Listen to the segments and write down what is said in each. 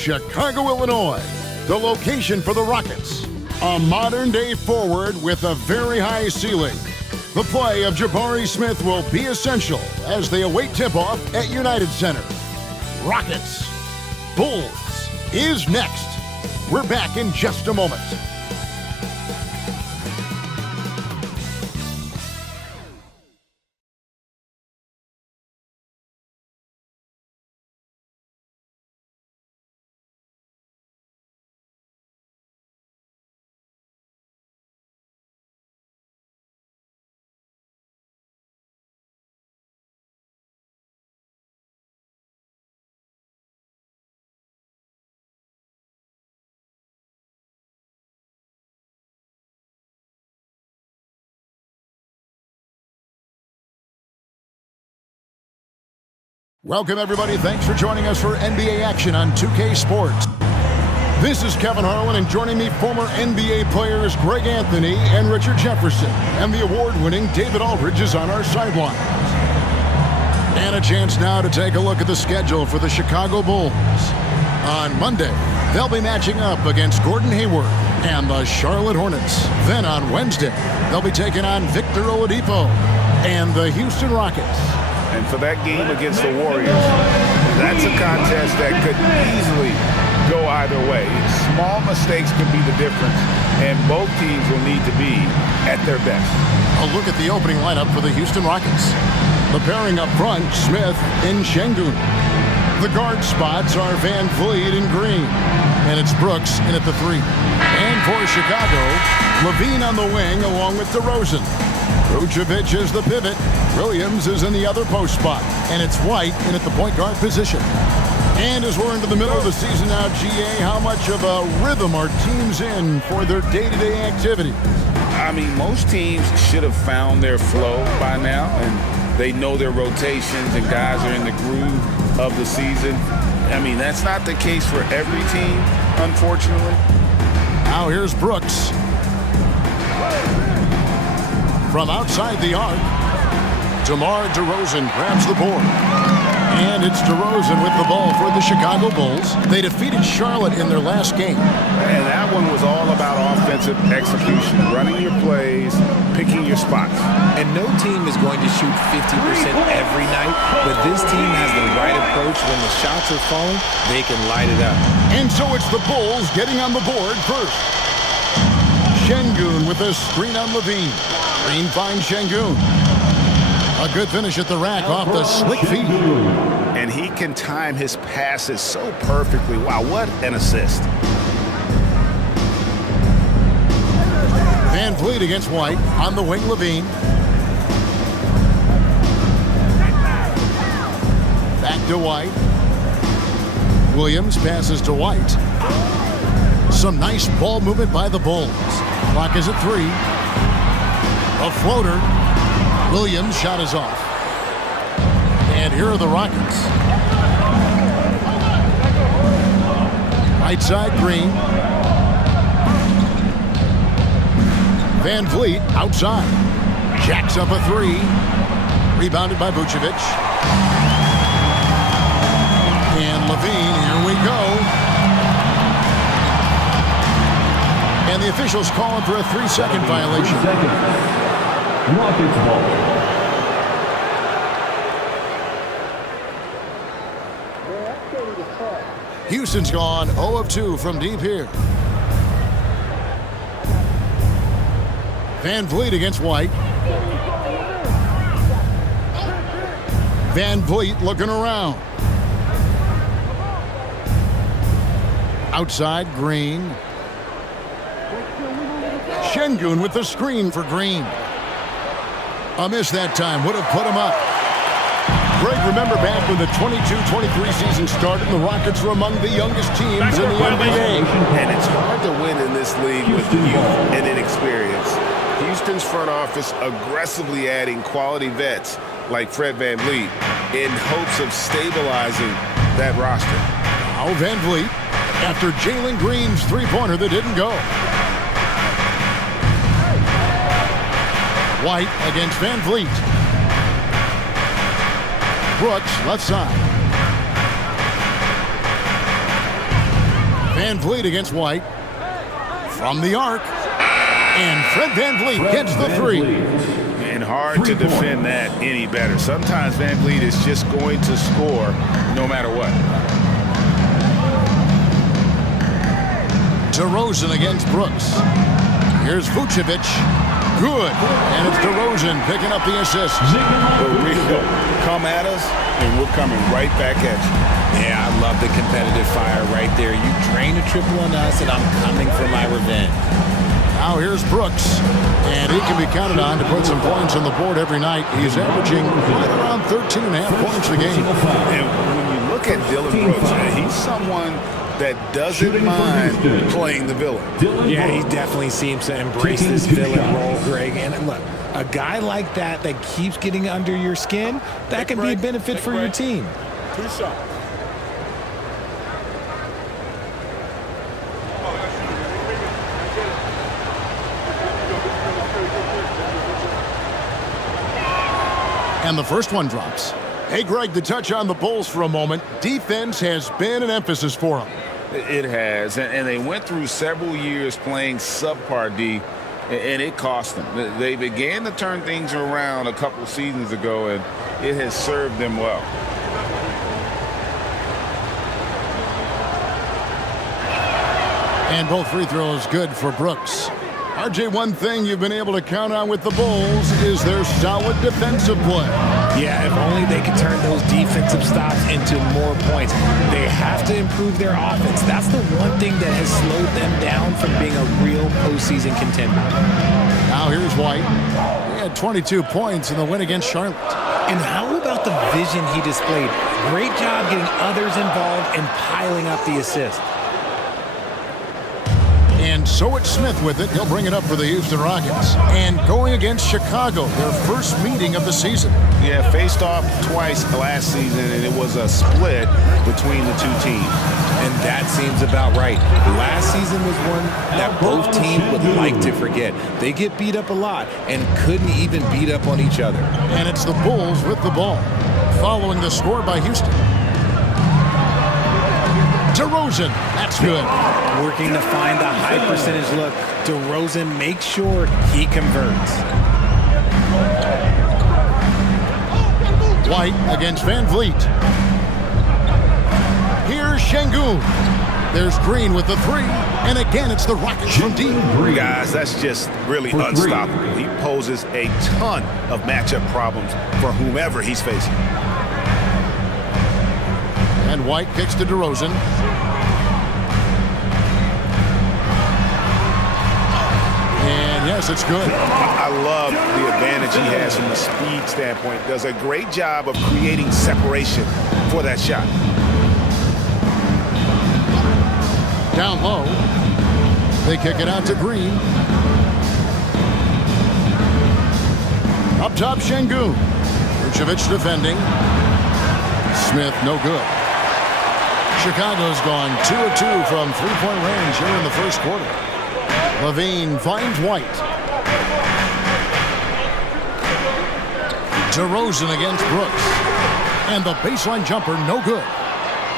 Chicago, Illinois, the location for the Rockets. A modern-day forward with a very high ceiling. The play of Jabari Smith will be essential as they await tip-off at United Center. Rockets, Bulls is next. We're back in just a moment. Welcome, everybody. Thanks for joining us for NBA action on 2K Sports. This is Kevin Harlan, and joining me, former NBA players Greg Anthony and Richard Jefferson, and the award-winning David Aldridge is on our sidelines. And a chance now to take a look at the schedule for the Chicago Bulls. On Monday, they'll be matching up against Gordon Hayward and the Charlotte Hornets. Then on Wednesday, they'll be taking on Victor Oladipo and the Houston Rockets. And for that game against the Warriors, that's a contest that could easily go either way. Small mistakes could be the difference, and both teams will need to be at their best. A look at the opening lineup for the Houston Rockets. The pairing up front, Smith and Şengün. The guard spots are Van Vliet and Green, and it's Brooks in at the 3. And for Chicago, Levine on the wing along with DeRozan. Vucevic is the pivot. Williams is in the other post spot. And it's White in at the point guard position. And as we're into the middle of the season now, GA, how much of a rhythm are teams in for their day-to-day activity? I mean, most teams should have found their flow by now, and they know their rotations, and guys are in the groove of the season. I mean, that's not the case for every team, unfortunately. Now here's Brooks. From outside the arc, DeMar DeRozan grabs the board. And it's DeRozan with the ball for the Chicago Bulls. They defeated Charlotte in their last game. And that one was all about offensive execution, running your plays, picking your spots. And no team is going to shoot 50% every night, but this team has the right approach. When the shots are falling, they can light it up. And so it's the Bulls getting on the board first. Şengün with a screen on Levine. Green finds Şengün. A good finish at the rack off the slick feed. And he can time his passes so perfectly. Wow, what an assist. Van Vliet against White. On the wing, Levine. Back to White. Williams passes to White. Some nice ball movement by the Bulls. Clock is at 3. A floater. Williams' shot is off. And here are the Rockets. Right side, Green. Van Vliet outside. Jacks up a 3. Rebounded by Vucevic. And Levine, here we go. And the officials calling for a 3-second violation. Rockets ball. Houston's gone 0 of 2 from deep here. Van Vliet against White. Van Vliet looking around. Outside, Green. Şengün with the screen for Green. A miss that time, would have put him up. Greg, remember back when the 22-23 season started, the Rockets were among the youngest teams in the NBA. And it's hard to win in this league with youth and inexperience. Houston's front office aggressively adding quality vets like Fred VanVleet in hopes of stabilizing that roster. Now Van Vliet after Jalen Green's three-pointer that didn't go. White against Van Vliet. Brooks, left side. Van Vliet against White. From the arc. And Fred Van Vliet gets the three. And hard to defend that any better. Sometimes Van Vliet is just going to score no matter what. DeRozan against Brooks. Here's Vucevic. Good. And it's DeRozan picking up the assist. Rico, come at us, and we're coming right back at you. Yeah, I love the competitive fire right there. You drain a triple on us, and I'm coming for my revenge. Now here's Brooks, and he can be counted on to put some points on the board every night. He's averaging right around 13.5 points a game. And when you look at Dylan Brooks, he's someone that doesn't mind playing the villain. Yeah, he definitely seems to embrace this villain role, Greg. And look, a guy like that keeps getting under your skin, that can be a benefit for your team. Two shots. And the first one drops. Hey, Greg, to touch on the Bulls for a moment, defense has been an emphasis for them. It has, and they went through several years playing subpar D, and it cost them. They began to turn things around a couple seasons ago, and it has served them well. And both free throws good for Brooks. RJ, one thing you've been able to count on with the Bulls is their solid defensive play. Yeah, if only they could turn those defensive stops into more points. They have to improve their offense. That's the one thing that has slowed them down from being a real postseason contender. Now here's White. He had 22 points in the win against Charlotte. And how about the vision he displayed? Great job getting others involved and piling up the assist. And so it's Smith with it. He'll bring it up for the Houston Rockets. And going against Chicago, their first meeting of the season. Yeah, faced off twice last season, and it was a split between the two teams. And that seems about right. Last season was one that both teams would like to forget. They get beat up a lot and couldn't even beat up on each other. And it's the Bulls with the ball, following the score by Houston. DeRozan, that's good. Working to find the high percentage look. DeRozan makes sure he converts. White against Van Vliet. Here's Şengün. There's Green with the three. And again, it's the Rockets from deep. Guys, that's just really unstoppable. He poses a ton of matchup problems for whomever he's facing. And White kicks to DeRozan. And yes, it's good. I love the advantage he has from a speed standpoint. Does a great job of creating separation for that shot. Down low. They kick it out to Green. Up top, Şengün. Vucevic defending. Smith, no good. Chicago's gone 2 of 2 from three-point range here in the first quarter. Levine finds White. DeRozan against Brooks. And the baseline jumper, no good.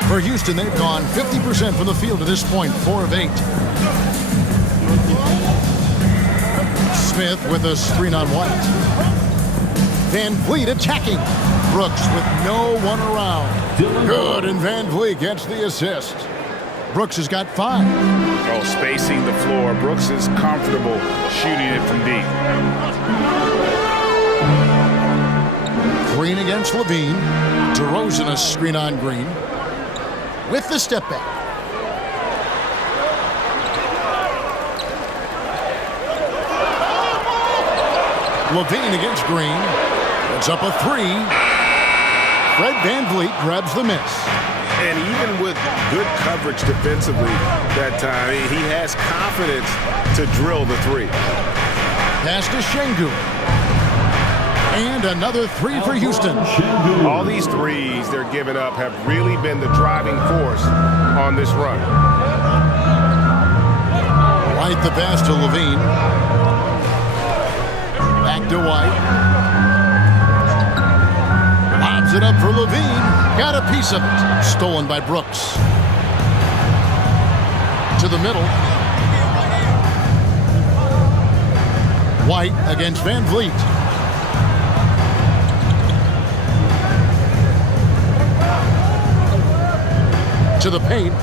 For Houston, they've gone 50% from the field to this point, 4 of 8. Smith with a screen on White. Van Vliet attacking. Brooks with no one around. Good, and Van Vliet gets the assist. Brooks has got 5. Oh, spacing the floor. Brooks is comfortable shooting it from deep. Green against Levine. DeRozan a screen on Green. With the step back. Levine against Green. It's up a 3. Fred Van Vliet grabs the miss. And even with good coverage defensively that time, he has confidence to drill the 3. Pass to Şengün. And another 3 for Houston. All these threes they're giving up have really been the driving force on this run. White the pass to Levine. Back to White. Lobs it up for Levine. Got a piece of it. Stolen by Brooks. To the middle. White against Van Vliet. To the paint.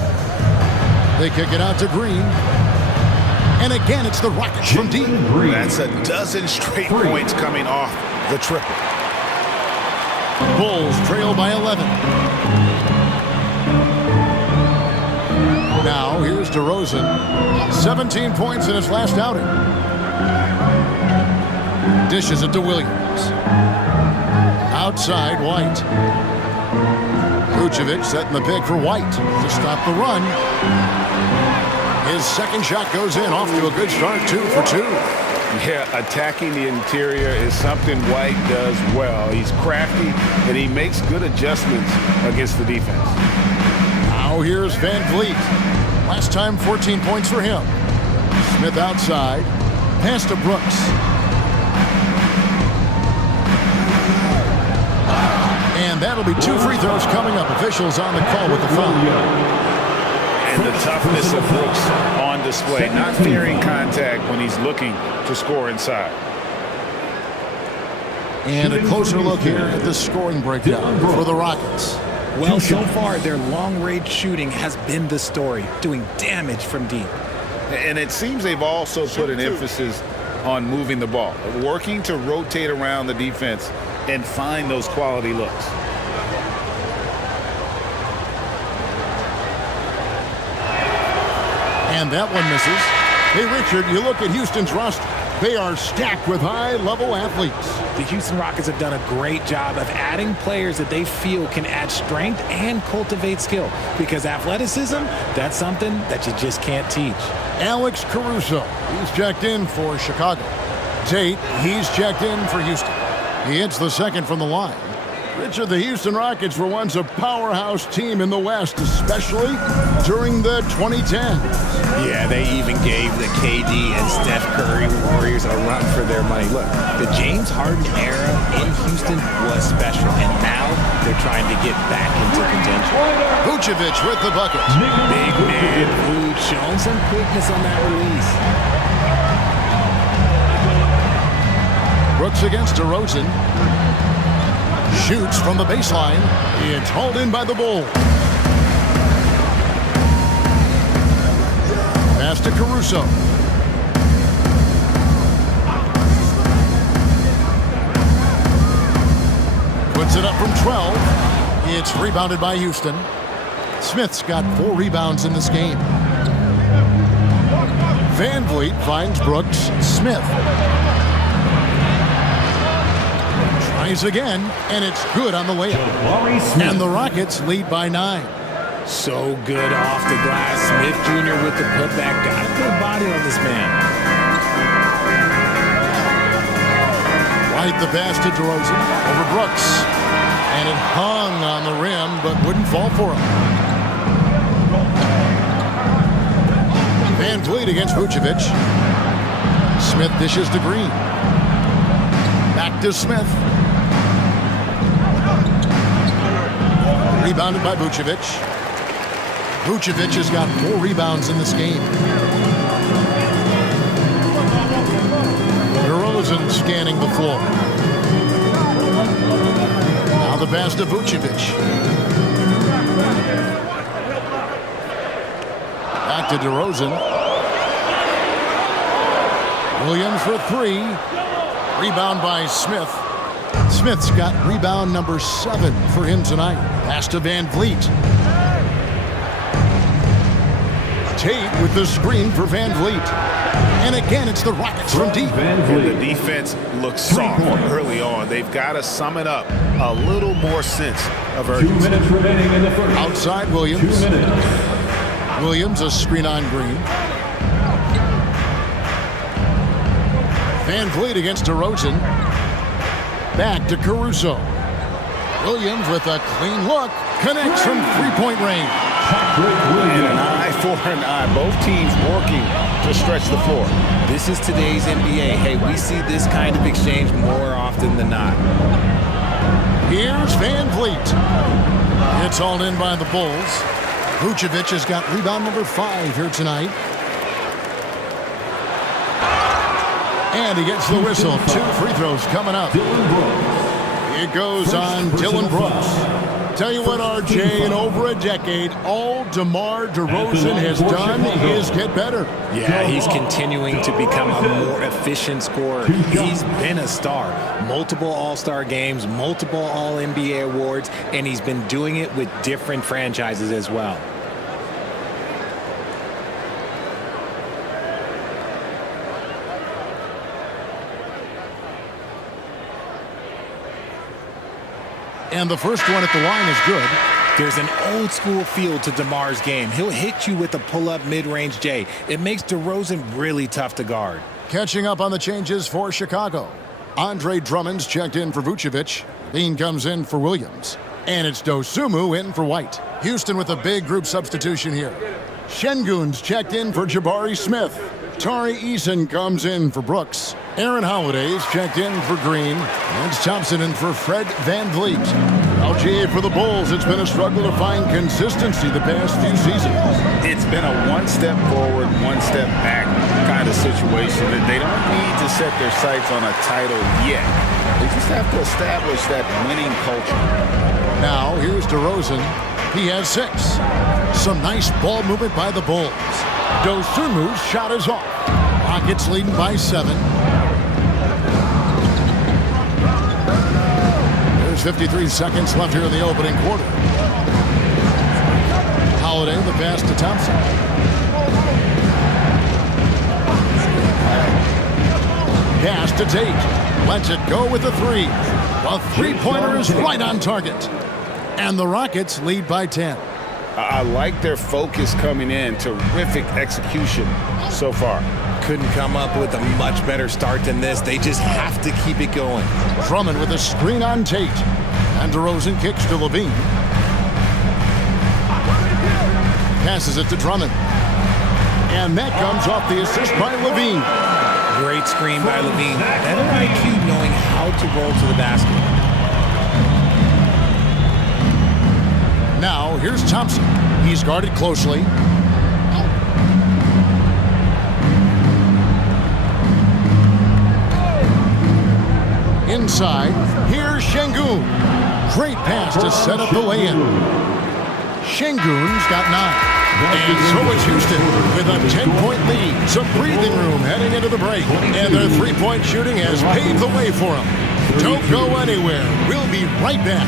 They kick it out to Green. And again, it's the Rockets from deep. That's a dozen straight points coming off the triple. Bulls trail by 11. Now, here's DeRozan. 17 points in his last outing. Dishes it to Williams. Outside, White. Vucevic setting the pick for White to stop the run. His second shot goes in, off to a good start, 2 for 2. Yeah, attacking the interior is something White does well. He's crafty, and he makes good adjustments against the defense. Now here's Van Vliet. Last time, 14 points for him. Smith outside. Pass to Brooks. And that'll be 2 free throws coming up. Officials on the call with the foul. And the toughness of Brooks on display. Not fearing contact when he's looking to score inside. And a closer look here at the scoring breakdown for the Rockets. Well, so far, their long-range shooting has been the story, doing damage from deep. And it seems they've also put an emphasis on moving the ball, working to rotate around the defense and find those quality looks. And that one misses. Hey, Richard, you look at Houston's roster. They are stacked with high-level athletes. The Houston Rockets have done a great job of adding players that they feel can add strength and cultivate skill. Because athleticism, that's something that you just can't teach. Alex Caruso, he's checked in for Chicago. Tate, he's checked in for Houston. He hits the second from the line. Richard, the Houston Rockets were once a powerhouse team in the West, especially during the 2010s. Yeah, they even gave the KD and Steph Curry Warriors a run for their money. Look, the James Harden era in Houston was special, and now they're trying to get back into contention. Vucevic with the bucket. Big man Vuce showing some quickness on that release. Brooks against DeRozan. Shoots from the baseline. It's hauled in by the Bulls. Pass to Caruso. Puts it up from 12. It's rebounded by Houston. Smith's got 4 rebounds in this game. Van Vliet finds Brooks. Smith tries again, and it's good on the layup. And the Rockets lead by 9. So good off the glass. Smith Jr. with the putback. Got to put a body on this man. White the pass to DeRozan over Brooks. And it hung on the rim, but wouldn't fall for him. Van Vliet against Vucevic. Smith dishes to Green. Back to Smith. Rebounded by Vucevic. Vucevic has got 4 rebounds in this game. DeRozan scanning the floor. Now the pass to Vucevic. Back to DeRozan. Williams for 3. Rebound by Smith. Smith's got rebound number 7 for him tonight. Pass to Van Vliet. Tate with the screen for Van Vliet. And again, it's the Rockets from deep. And the defense looks soft early on. They've got to sum it up. A little more sense of urgency. 2 minutes remaining in the first. Outside Williams. 2 minutes. Williams, a screen on Green. Van Vliet against DeRozan. Back to Caruso. Williams with a clean look. Connects from 3-point range. And an eye for an eye. Both teams working to stretch the floor. This is today's NBA. Hey, we see this kind of exchange more often than not. Here's Van Vliet. It's hauled in by the Bulls. Vucevic has got rebound number 5 here tonight. And he gets the whistle. 2 free throws coming up. It goes on Dylan Brooks. Tell you what, RJ, in over a decade, all DeMar DeRozan has done is get better. Yeah, he's continuing to become a more efficient scorer. He's been a star. Multiple All-Star games, multiple All-NBA awards, and he's been doing it with different franchises as well. And the first one at the line is good. There's an old school feel to DeMar's game. He'll hit you with a pull-up mid-range J. It makes DeRozan really tough to guard. Catching up on the changes for Chicago. Andre Drummond's checked in for Vucevic. Lean comes in for Williams. And it's Dosunmu in for White. Houston with a big group substitution here. Şengün's checked in for Jabari Smith. Tari Eason comes in for Brooks. Aaron Holiday's checked in for Green. And Thompson in for Fred VanVleet. LGA for the Bulls. It's been a struggle to find consistency the past few seasons. It's been a one step forward, one step back kind of situation that they don't need to set their sights on a title yet. They just have to establish that winning culture. Now, here's DeRozan. He has 6. Some nice ball movement by the Bulls. Dosunmu's shot is off. Rockets leading by 7. There's 53 seconds left here in the opening quarter. Holiday, the pass to Thompson. Pass to Tate. Lets it go with a 3. A three-pointer is right on target. And the Rockets lead by 10. I like their focus coming in. Terrific execution so far. Couldn't come up with a much better start than this. They just have to keep it going. Drummond with a screen on Tate. And DeRozan kicks to Levine. Passes it to Drummond. And that comes off the assist by Levine. Great screen by Levine. Better IQ knowing how to roll to the basket. Now, here's Thompson. He's guarded closely. Inside, here's Şengün. Great pass to set up the lay-in. Şengün's got 9. And so it's Houston with a 10-point lead. Some breathing room heading into the break. And their three-point shooting has paved the way for them. Don't go anywhere. We'll be right back.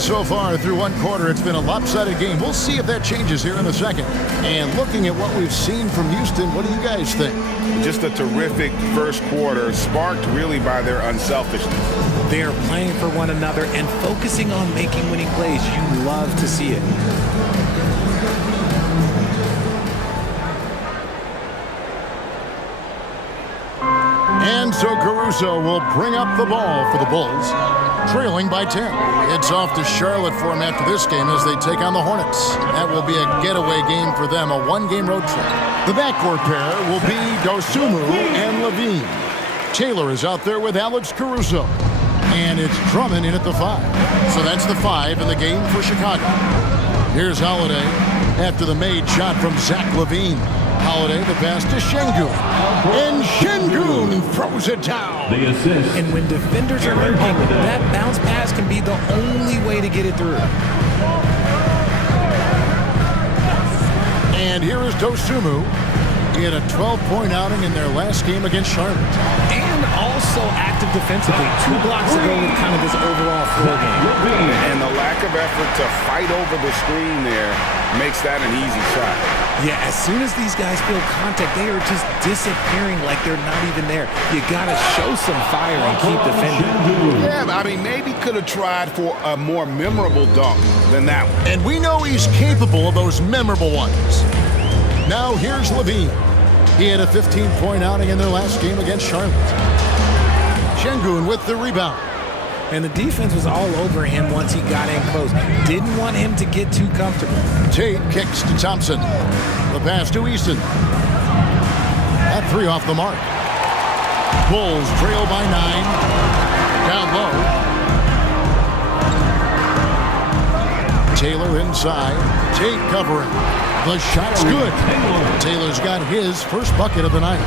So far through one quarter, it's been a lopsided game. We'll see if that changes here in the second. And looking at what we've seen from Houston, what do you guys think? Just a terrific first quarter, sparked really by their unselfishness. They are playing for one another and focusing on making winning plays. You love to see it. And so Caruso will bring up the ball for the Bulls, trailing by 10. It's off to Charlotte for him after this game as they take on the Hornets. That will be a getaway game for them, a one-game road trip. The backcourt pair will be Dosunmu and Levine. Taylor is out there with Alex Caruso. And it's Drummond in at the 5. So that's the 5 in the game for Chicago. Here's Holiday after the made shot from Zach LaVine. Holiday, the pass to Şengün. And Şengün throws it down. The assist. And when defenders are lurking, that bounce pass can be the only way to get it through. And here is Dosunmu. He had a 12-point outing in their last game against Charlotte. And also active defensively. 2 blocks ago with kind of his overall floor game. And the lack of effort to fight over the screen there makes that an easy shot. Yeah, as soon as these guys feel contact, they are just disappearing like they're not even there. You got to show some fire and keep defending. Yeah, I mean, maybe could have tried for a more memorable dunk than that one. And we know he's capable of those memorable ones. Now here's Levine. He had a 15-point outing in their last game against Charlotte. Şengün with the rebound. And the defense was all over him once he got in close. Didn't want him to get too comfortable. Tate kicks to Thompson. The pass to Easton. That 3 off the mark. Bulls trail by 9. Down low. Taylor inside. Tate covering. The shot's good. Taylor's got his first bucket of the night.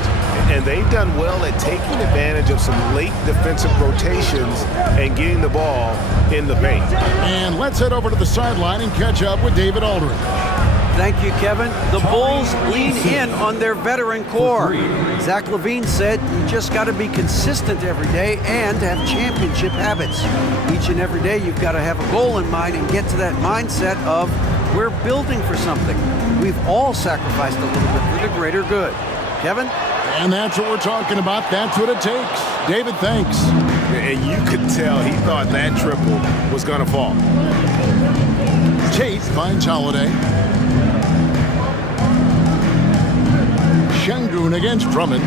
And they've done well at taking advantage of some late defensive rotations and getting the ball in the paint. And let's head over to the sideline and catch up with David Aldridge. Thank you, Kevin. The Bulls lean in on their veteran core. Zach LaVine said you just got to be consistent every day and have championship habits. Each and every day you've got to have a goal in mind and get to that mindset of we're building for something. We've all sacrificed a little bit for the greater good. Kevin? And that's what we're talking about. That's what it takes. David, thanks. And you could tell he thought that triple was going to fall. Tate finds Holiday. Şengün against Drummond.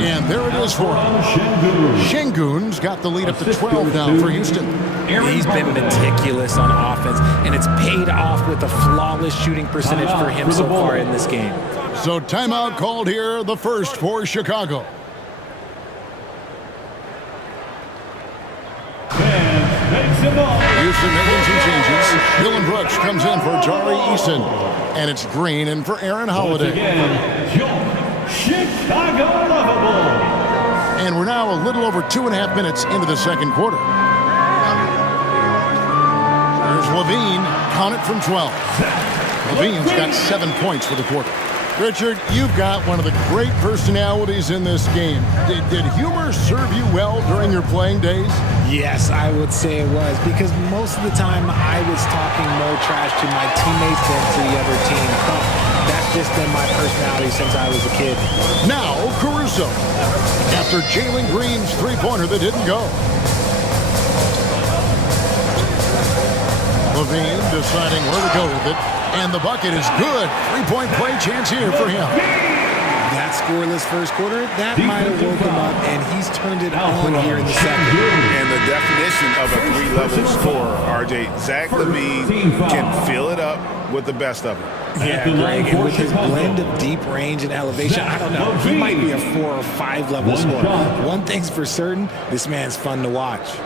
And there it is for him. Şengün's got the lead up to 12 now for Houston. He's been meticulous on offense, and it's paid off with a flawless shooting percentage for him so far in this game. So timeout called here, the first for Chicago. Houston making some changes. Dylan Brooks comes in for Tari Eason. And it's Green in for Aaron Holiday. Chicago Lovable. And we're now a little over 2.5 minutes into the second quarter. There's Levine, count it from 12. Levine's got 7 points for the quarter. Richard, you've got one of the great personalities in this game. Did humor serve you well during your playing days? Yes, I would say it was, because most of the time I was talking more trash to my teammates than to the other team. But that's just been my personality since I was a kid. Now, Caruso. After Jalen Green's three-pointer that didn't go. Levine deciding where to go with it. And the bucket is good. Three-point play chance here for him. That scoreless first quarter, that might have woke him up, and he's turned it on here in the second. And the definition of a three-level scorer, RJ, Zach LaVine can fill it up with the best of them. Yeah, Greg, and with his blend of deep range and elevation, I don't know, he might be a 4 or 5 level scorer. One thing's for certain, this man's fun to watch.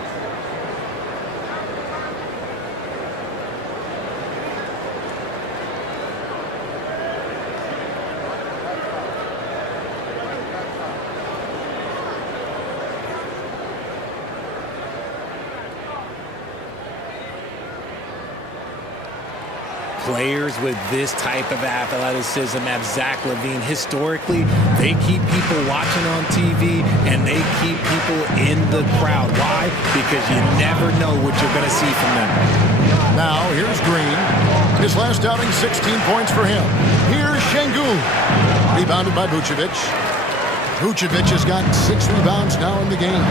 Players with this type of athleticism as Zach LaVine, historically, they keep people watching on TV and they keep people in the crowd. Why? Because you never know what you're going to see from them. Now, here's Green. His last outing, 16 points for him. Here's Şengün. Rebounded by Vucevic. Vucevic has got 6 rebounds now in the game.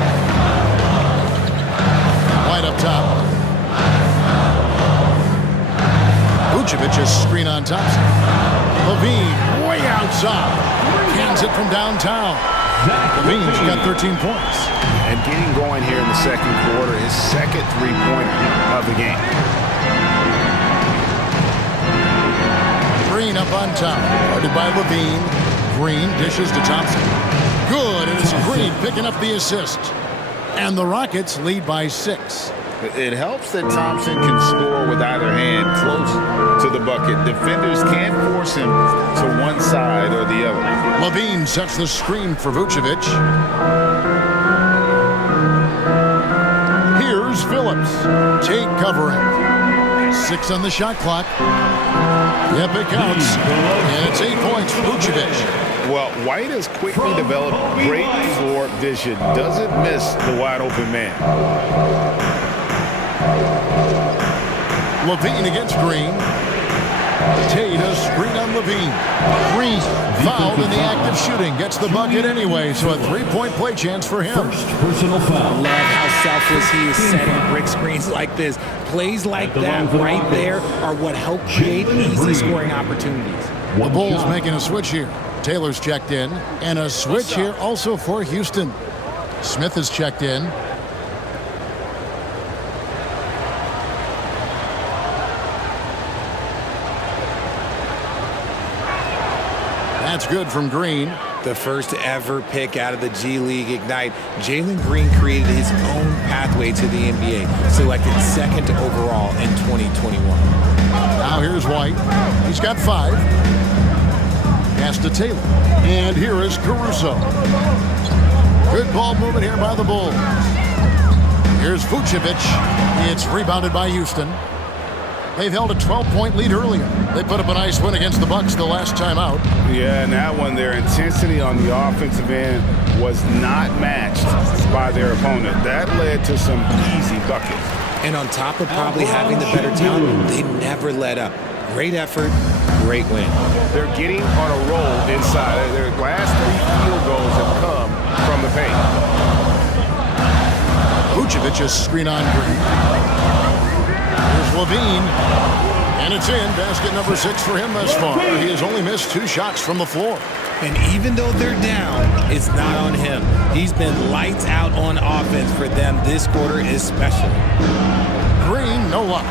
White up top. Vucevic's screen on Thompson. Levine way outside. Hands it from downtown. Levine's got 13 points. And getting going here in the second quarter, his second three-pointer of the game. Green up on top. Guarded by Levine. Green dishes to Thompson. Good, and it's Green picking up the assist. And the Rockets lead by 6. It helps that Thompson can score with either hand close to the bucket. Defenders can't force him to one side or the other. Levine sets the screen for Vucevic. Here's Phillips. Tate covering. 6 on the shot clock. Yep, it counts. And it's 8 points for Vucevic. Well, White has quickly developed great floor vision. Doesn't miss the wide open man. Levine against Green. Tate a screen on Levine. Green fouled in the act of shooting. Gets the bucket anyway, so a three-point play chance for him. First personal foul. Love how selfless he is setting brick screens like this. Plays like that right there are what help create easy scoring opportunities. The Bulls making a switch here. Taylor's checked in, and a switch here also for Houston. Smith is checked in. That's good from Green. The first ever pick out of the G League Ignite, Jalen Green created his own pathway to the NBA, selected second overall in 2021. Now here's White. He's got 5. Pass to Taylor. And here is Caruso. Good ball movement here by the Bulls. Here's Vucevic. It's rebounded by Houston. They've held a 12-point lead earlier. They put up a nice win against the Bucks the last time out. Yeah, and that one, their intensity on the offensive end was not matched by their opponent. That led to some easy buckets. And on top of probably having the better talent, they never let up. Great effort, great win. They're getting on a roll inside. Their last 3 field goals have come from the paint. Vucevic's screen on Green. Here's Levine. And it's in. Basket number 6 for him thus far. He has only missed 2 shots from the floor. And even though they're down, it's not on him. He's been lights out on offense for them this quarter especially. Green, no luck.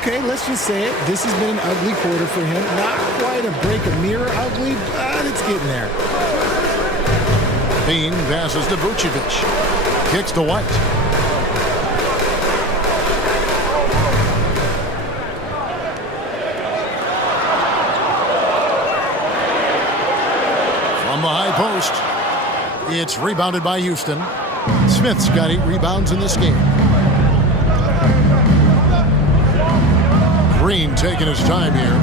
Okay, let's just say it. This has been an ugly quarter for him. Not quite a break a mirror ugly, but it's getting there. Bean passes to Vucevic. Kicks to White. From the high post. It's rebounded by Houston. Smith's got 8 rebounds in this game. Green taking his time here.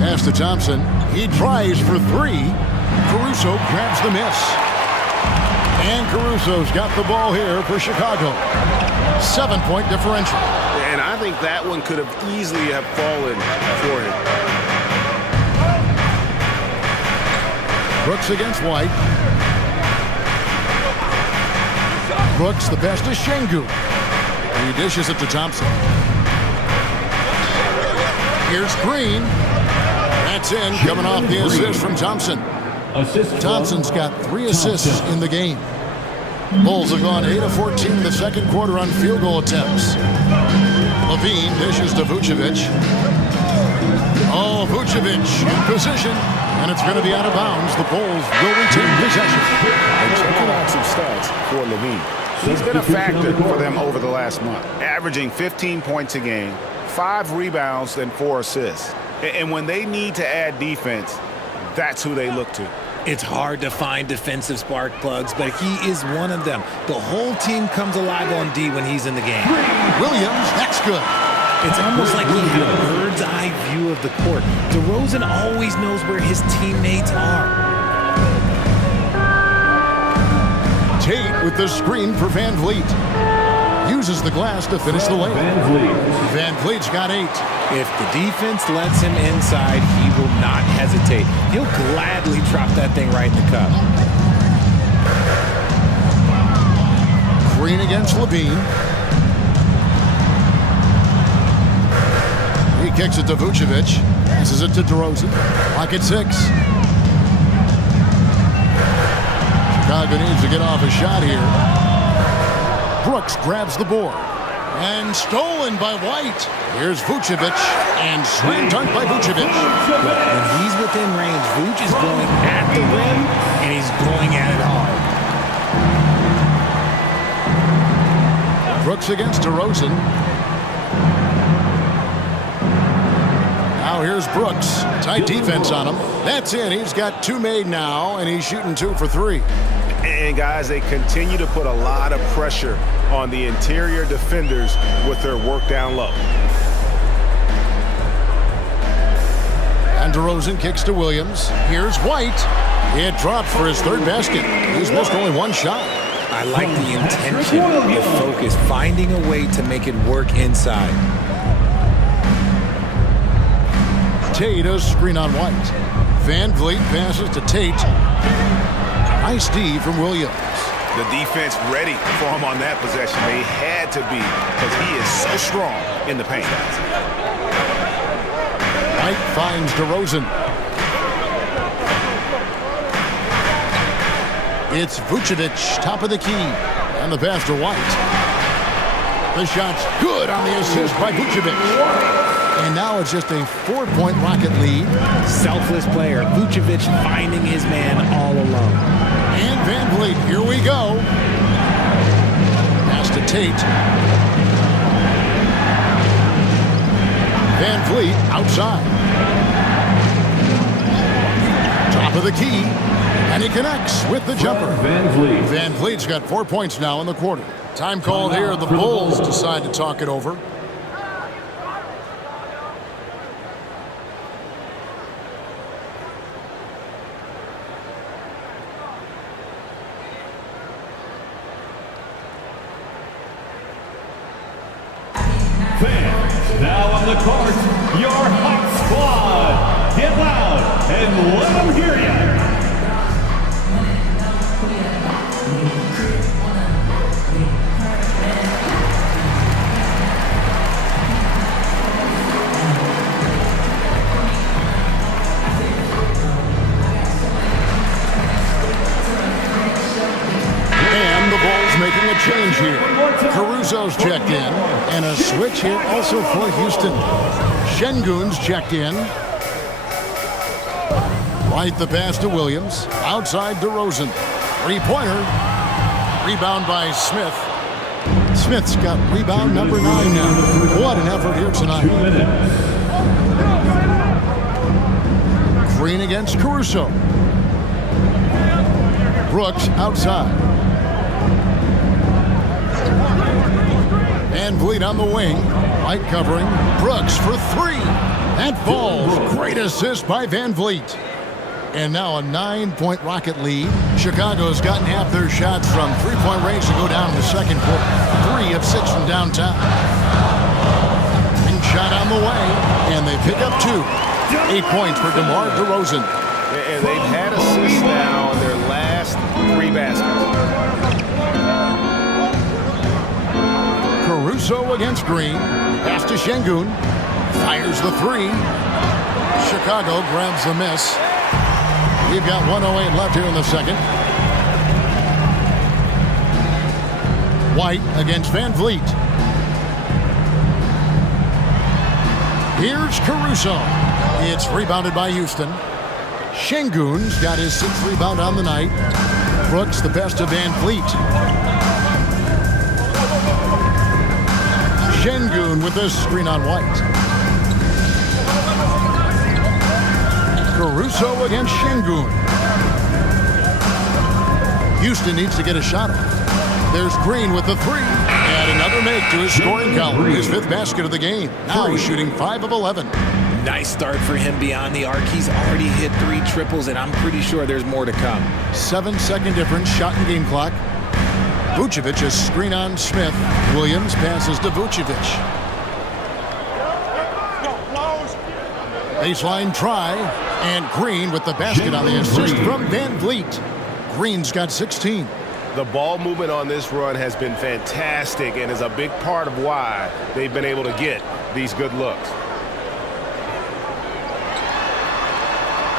Pass to Thompson. He tries for 3. Caruso grabs the miss. And Caruso's got the ball here for Chicago. 7-point differential. And I think that one could have easily have fallen for him. Brooks against White. Brooks, the best is Şengün. He dishes it to Thompson. Here's Green. That's in, coming off the assist from Thompson. Thompson's got 3 assists in the game. Bulls have gone 8 of 14 in the second quarter on field goal attempts. Levine dishes to Vucevic. Oh, Vucevic in position, and it's going to be out of bounds. The Bulls will retain possession. And checking out some stats for Levine. He's been a factor for them over the last month, averaging 15 points a game, 5 rebounds, and 4 assists. And when they need to add defense, that's who they look to. It's hard to find defensive spark plugs, but he is one of them. The whole team comes alive on D when he's in the game. Williams, that's good. It's almost like he has a bird's eye view of the court. DeRozan always knows where his teammates are. Tate with the screen for Van Vliet. Uses the glass to finish the layup. Van Vliet's got 8. If the defense lets him inside, he will not hesitate. He'll gladly drop that thing right in the cup. Green against Levine. He kicks it to Vucevic. Passes it to DeRozan. Clock at 6. Chicago needs to get off a shot here. Brooks grabs the board. And stolen by White. Here's Vucevic. And slam dunk by Vucevic. When he's within range, Vuce is going at the rim, and he's going at it hard. Brooks against DeRozan. Now here's Brooks. Tight defense on him. That's in. He's got 2 made now, and he's shooting 2 for 3. And guys, they continue to put a lot of pressure on the interior defenders with their work down low. On DeRozan, kicks to Williams. Here's White. It drops for his third basket. He's missed only one shot. I like the intention, the focus, finding a way to make it work inside. Tate, a screen on White. Van Vliet passes to Tate. Nice D from Williams. The defense ready for him on that possession. They had to be because he is so strong in the paint. White finds DeRozan. It's Vucevic, top of the key. And the pass to White. The shot's good on the assist by Vucevic. And now it's just a 4-point Rocket lead. Selfless player, Vucevic finding his man all alone. And Van Vliet, here we go. Pass to Tate. Van Vliet outside. Top of the key. And he connects with the jumper. Van Vliet. Van Vliet's got 4 points now in the quarter. Time called here. The Bulls decide to talk it over. Fans, now on the court, your hot squad. Get loud and let them hear you. And the Bulls making a change here. Caruso's checked in. And a switch here also for Houston. Şengün's checked in. Right the pass to Williams. Outside DeRozan. Three-pointer. Rebound by Smith. Smith's got rebound number 9 now. What an effort here 2 tonight. minutes. Green against Caruso. Brooks outside. Van Vliet on the wing. White covering. Brooks for 3. That falls. Great assist by Van Vliet. And now a 9-point Rocket lead. Chicago's gotten half their shots from three-point range to go down in the second quarter. 3 of 6 from downtown. Ring shot on the way. And they pick up 2. 8 points for DeMar DeRozan. And they've had assists now on their last 3 baskets. Caruso against Green. Pass to Şengün. Fires the 3. Chicago grabs the miss. We've got 1:08 left here in the second. White against Van Vliet. Here's Caruso. It's rebounded by Houston. Şengün's got his 6th rebound on the night. Brooks the best of Van Vliet. Şengün with a screen on White. Caruso against Şengün. Houston needs to get a shot off. There's Green with the 3. And another make to his scoring column. His 5th basket of the game. Now he's shooting 5 of 11. Nice start for him beyond the arc. He's already hit 3 triples, and I'm pretty sure there's more to come. 7-second difference, shot and game clock. Vucevic a screen on Smith. Williams passes to Vucevic. Baseline try. And Green with the basket on the assist from Van Vliet. Green's got 16. The ball movement on this run has been fantastic and is a big part of why they've been able to get these good looks.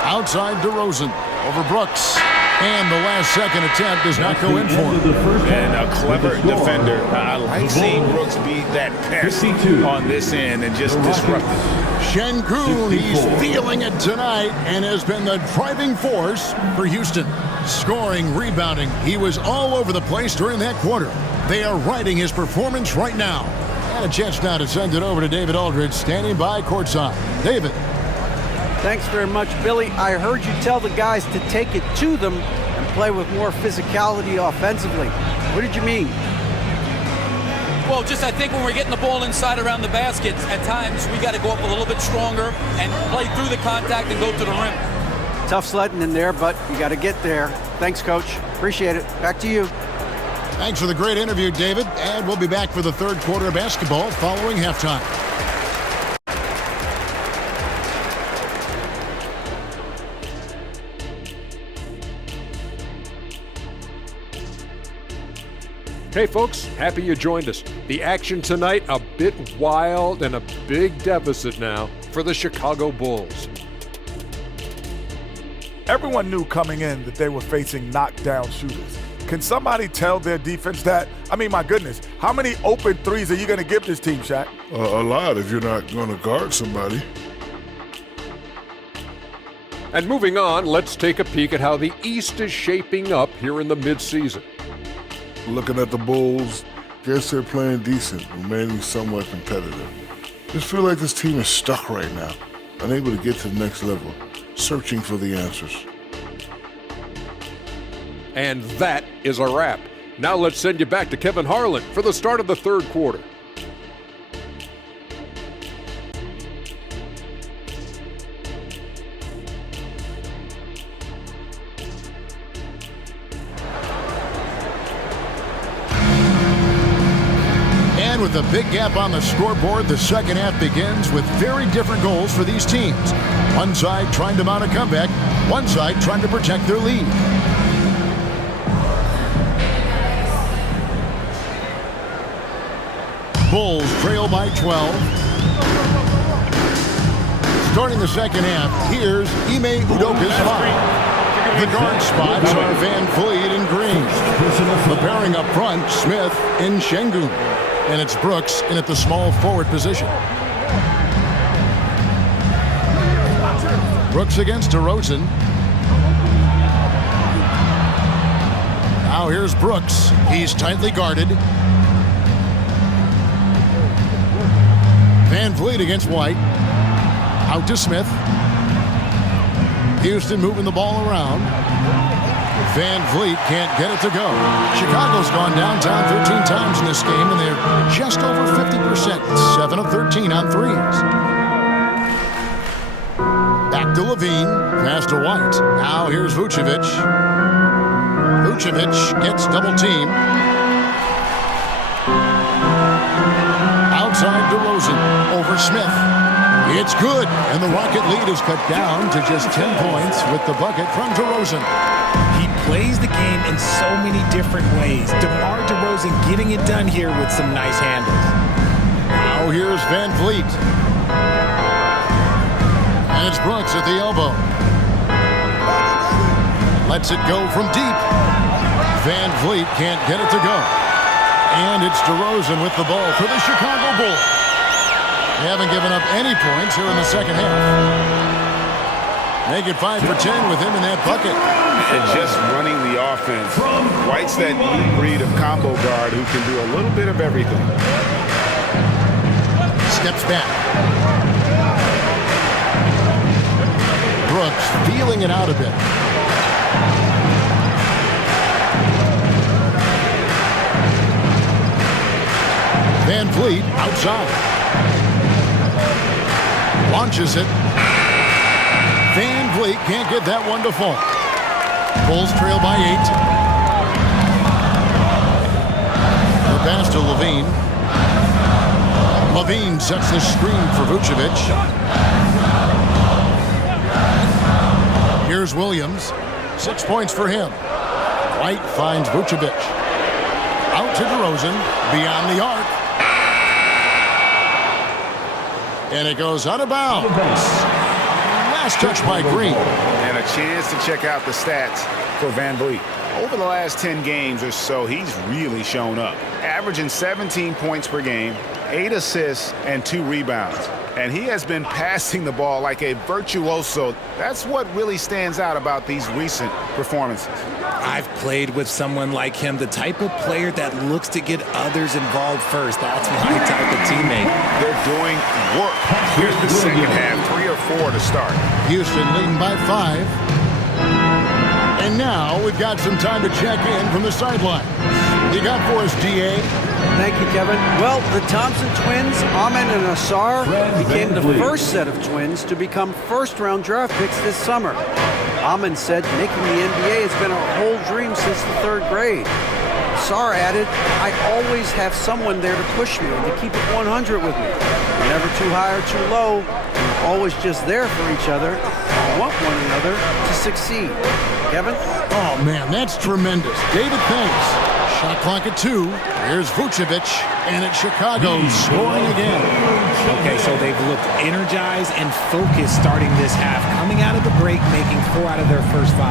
Outside DeRozan over Brooks. And the last second attempt does not go in for him. And a clever defender. I like seeing Brooks beat that pest on this end and just disrupt it. Şengün, he's feeling it tonight and has been the driving force for Houston. Scoring, rebounding, he was all over the place during that quarter. They are riding his performance right now. And a chance now to send it over to David Aldridge, standing by courtside. David. Thanks very much, Billy. I heard you tell the guys to take it to them and play with more physicality offensively. What did you mean? Well, just I think when we're getting the ball inside around the basket, at times we got to go up a little bit stronger and play through the contact and go to the rim. Tough sledding in there, but you got to get there. Thanks, Coach. Appreciate it. Back to you. Thanks for the great interview, David. And we'll be back for the third quarter of basketball following halftime. Hey folks, happy you joined us. The action tonight, a bit wild and a big deficit now for the Chicago Bulls. Everyone knew coming in that they were facing knockdown shooters. Can somebody tell their defense that? I mean, my goodness, how many open threes are you going to give this team, Shaq? A lot if you're not going to guard somebody. And moving on, let's take a peek at how the East is shaping up here in the midseason. Looking at the Bulls, guess they're playing decent, remaining somewhat competitive. Just feel like this team is stuck right now, unable to get to the next level, searching for the answers. And that is a wrap. Now let's send you back to Kevin Harlan for the start of the third quarter. And with a big gap on the scoreboard, the second half begins with very different goals for these teams. One side trying to mount a comeback, one side trying to protect their lead. Bulls trail by 12. Starting the second half, here's Ime Udoka's foul. The guard spots are Van Vliet and Green. Preparing up front, Smith and Şengün. And it's Brooks in at the small forward position. Brooks against DeRozan. Now here's Brooks. He's tightly guarded. Van Vliet against White. Out to Smith. Houston moving the ball around. Van Vliet can't get it to go. Chicago's gone downtown 13 times in this game, and they're just over 50%, 7 of 13 on threes. Back to Levine, pass to White. Now here's Vucevic. Vucevic gets double teamed. Outside DeRozan, over Smith. It's good, and the Rocket lead is cut down to just 10 points with the bucket from DeRozan. He plays the game in so many different ways. DeMar DeRozan getting it done here with some nice handles. Now here's Van Vliet. And it's Brooks at the elbow. Lets it go from deep. Van Vliet can't get it to go. And it's DeRozan with the ball for the Chicago Bulls. They haven't given up any points here in the second half. Make it 5 for 10 with him in that bucket. And just running the offense. White's that new breed of combo guard who can do a little bit of everything. Steps back. Brooks feeling it out a bit. Van Vliet outside. Launches it. Van Vliet can't get that one to fall. Bulls trail by 8. The pass to Levine. Levine sets the screen for Vucevic. Here's Williams. 6 points for him. White finds Vucevic. Out to DeRozan. Beyond the arc. And it goes out of bounds. Last touch by Green. And a chance to check out the stats for Van Vliet. Over the last 10 games or so, he's really shown up. Averaging 17 points per game, 8 assists, and 2 rebounds. And he has been passing the ball like a virtuoso. That's what really stands out about these recent performances. I've played with someone like him, the type of player that looks to get others involved first. That's my type of teammate. They're doing work. Here's the second half, 3 or 4 to start. Houston leading by 5. And now we've got some time to check in from the sideline. You got for us, DA? Thank you, Kevin. Well, the Thompson twins, Amen and Asar, became the first set of twins to become first-round draft picks this summer. Amen said making the NBA has been a whole dream since the 3rd grade. Asar added, I always have someone there to push me and to keep it 100 with me. We're never too high or too low. We're always just there for each other. We want one another to succeed. Kevin? Oh, man, that's tremendous. David, thanks. Shot clock at 2. Here's Vucevic, and it's Chicago scoring again. Okay, so they've looked energized and focused starting this half, coming out of the break, making 4 out of their first 5.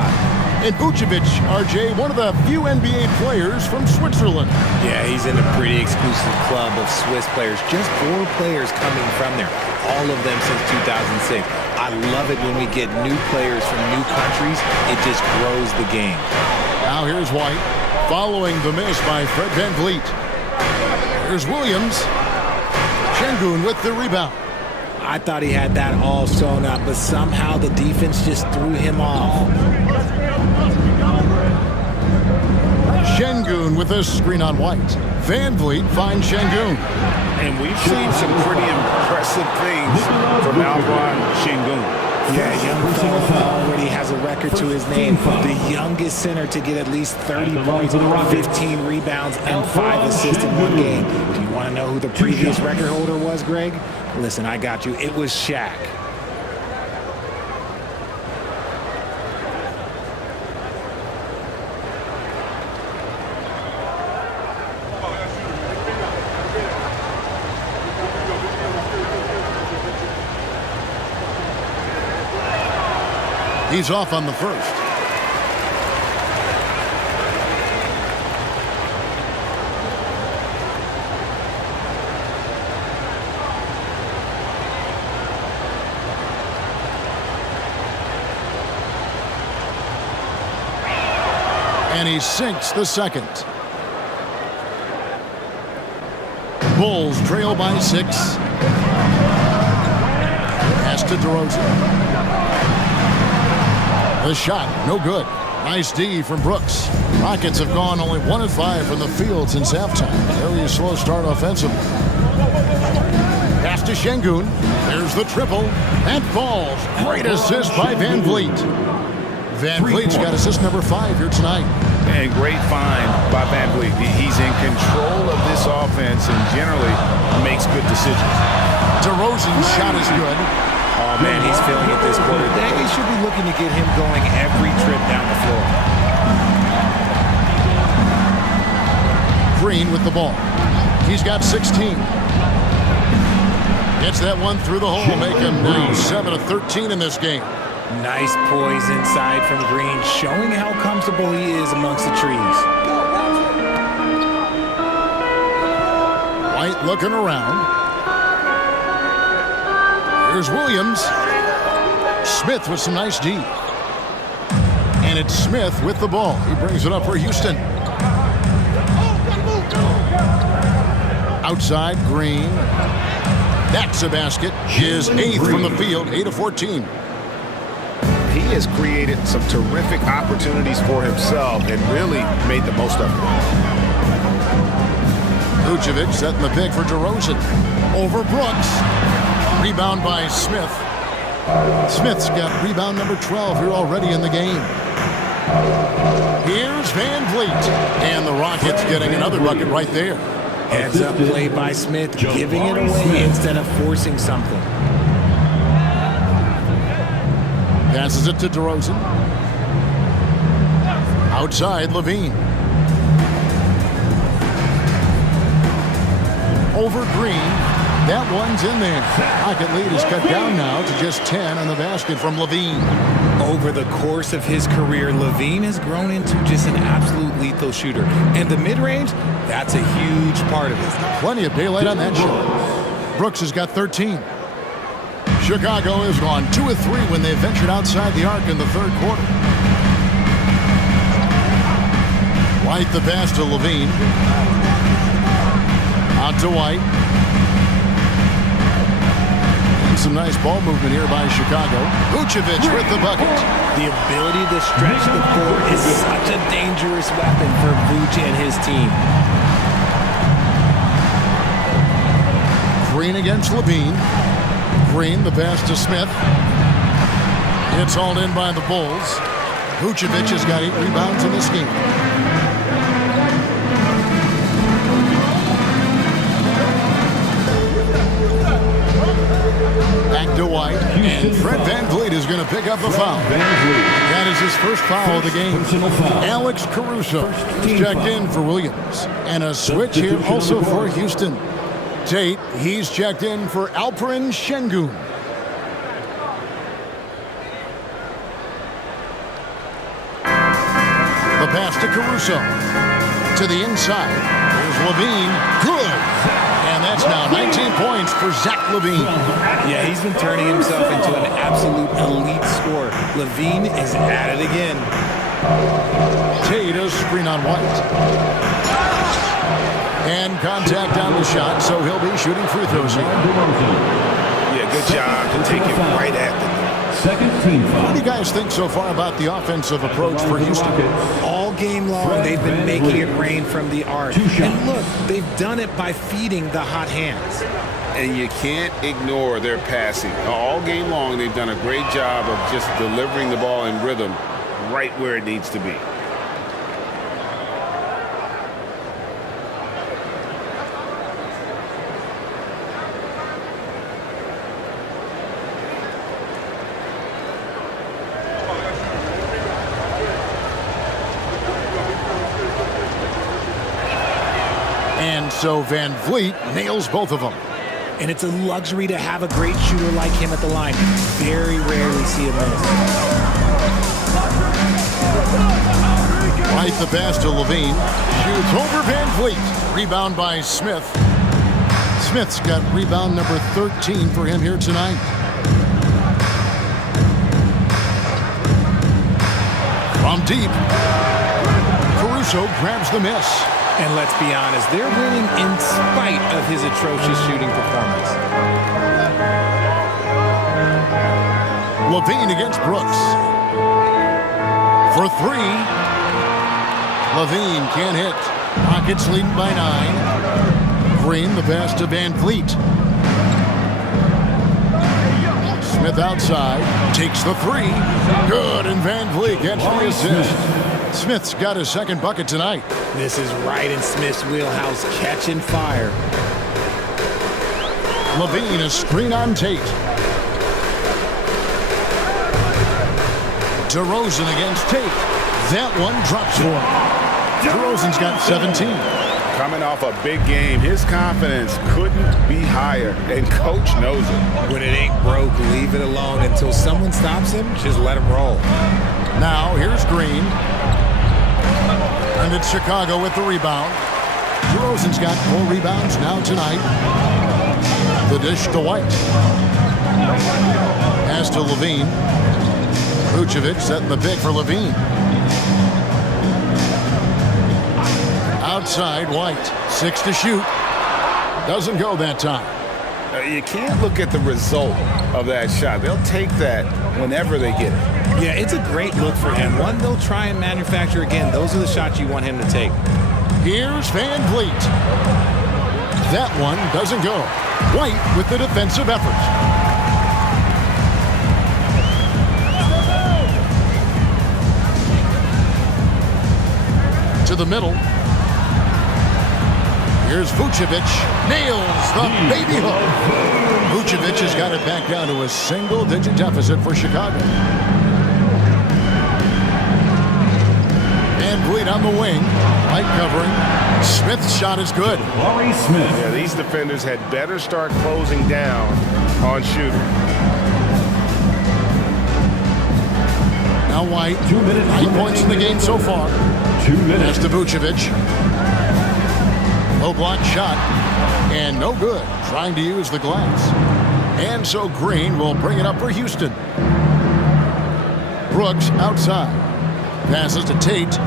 And Vucevic, RJ, one of the few NBA players from Switzerland. Yeah, he's in a pretty exclusive club of Swiss players. Just 4 players coming from there, all of them since 2006. I love it when we get new players from new countries. It just grows the game. Now here's White, following the miss by Fred VanVleet. Here's Williams. Şengün with the rebound. I thought he had that all sewn up, but somehow the defense just threw him off. Şengün with a screen on White. VanVleet finds Şengün. And we've seen some pretty impressive things from Alperen Şengün. Yeah, young fella already has a record to his name. The youngest center to get at least 30 points, 15 rebounds, and 5 assists in one game. Do you want to know who the previous record holder was, Greg? Listen, I got you. It was Shaq. He's off on the first. And he sinks the second. Bulls trail by 6. Pass to DeRozan. The shot, no good. Nice D from Brooks. Rockets have gone only 1 of 5 from the field since halftime. Very slow start offensively. Pass to Şengün. There's the triple. That falls. Great assist by VanVleet. VanVleet's got assist number 5 here tonight. And great find by VanVleet. He's in control of this offense and generally makes good decisions. DeRozan's shot is good. Oh, man, he's feeling it this quarter. They should be looking to get him going every trip down the floor. Green with the ball. He's got 16. Gets that one through the hole, make him now 7 of 13 in this game. Nice poise inside from Green, showing how comfortable he is amongst the trees. White looking around. Here's Williams. Smith with some nice D. And it's Smith with the ball. He brings it up for Houston. Outside, Green. That's a basket. His 8th from the field, 8 of 14. He has created some terrific opportunities for himself and really made the most of it. Vucevic setting the pick for DeRozan. Over Brooks. Rebound by Smith. Smith's got rebound number 12 here already in the game. Here's VanVleet. And the Rockets getting another bucket right there. Heads up play by Smith, giving it away instead of forcing something. Passes it to DeRozan. Outside, Levine. Over Green. That one's in there. Rocket lead is cut down now to just 10 on the basket from Levine. Over the course of his career, Levine has grown into just an absolute lethal shooter. And the mid-range, that's a huge part of it. Plenty of daylight on that shot. Brooks has got 13. Chicago has gone 2 of 3 when they ventured outside the arc in the 3rd quarter. White the pass to Levine. Out to White. Some nice ball movement here by Chicago. Vucevic with the bucket. The ability to stretch the floor is such a dangerous weapon for Vuce and his team. Green against Levine. Green, the pass to Smith. It's hauled in by the Bulls. Vucevic has got 8 rebounds in this game. Back to White, and Fred VanVleet is going to pick up the foul. That is his first foul of the game. Alex Caruso is checked in for Williams. And a switch here also for Houston. Tate, he's checked in for Alperen Şengün. The pass to Caruso. To the inside. Here's Levine. Good. And that's now 19 points for Zach Levine. Yeah, he's been turning himself into an absolute elite scorer. Levine is at it again. Tate, a screen on White. And contact on the shot, so he'll be shooting free throws here. Yeah, good job to take it right at them. Second team foul. What do you guys think so far about the offensive approach for Houston? All game long, they've been making it rain from the arc. And look, they've done it by feeding the hot hands. And you can't ignore their passing. All game long, they've done a great job of just delivering the ball in rhythm right where it needs to be. And so VanVleet nails both of them. And it's a luxury to have a great shooter like him at the line. Very rarely see him miss. Right, the pass to Levine. Shoots over VanVleet. Rebound by Smith. Smith's got rebound number 13 for him here tonight. From deep. Caruso grabs the miss. And let's be honest, they're winning in spite of his atrocious shooting performance. Levine against Brooks. For 3. Levine can't hit. Rockets leading by 9. Green, the pass to VanVleet. Smith outside. Takes the 3. Good, and VanVleet gets the assist. Smith's got his second bucket tonight. This is right in Smith's wheelhouse, catching fire. Levine, a screen on Tate. DeRozan against Tate. That one drops for him. DeRozan's got 17. Coming off a big game, his confidence couldn't be higher, and coach knows it. When it ain't broke, leave it alone until someone stops him. Just let him roll. Now here's Green. And it's Chicago with the rebound. DeRozan's got 4 rebounds now tonight. The dish to White. Pass to Levine. Vucevic setting the pick for Levine. Outside, White. 6 to shoot. Doesn't go that time. You can't look at the result of that shot. They'll take that whenever they get it. Yeah, it's a great look for him. One they'll try and manufacture again. Those are the shots you want him to take. Here's VanVleet. That one doesn't go. White with the defensive effort. To the middle. Here's Vucevic. Nails the baby hook. Vucevic has got it back down to a single-digit deficit for Chicago. VanVleet on the wing. White covering. Smith's shot is good. Laurie Smith. Yeah, these defenders had better start closing down on shooting. Now White. 2 minutes. 9 points in the game so far. 2 minutes. That's to Vucevic. Low block shot. And no good. Trying to use the glass. And so Green will bring it up for Houston. Brooks outside. Passes to Tate.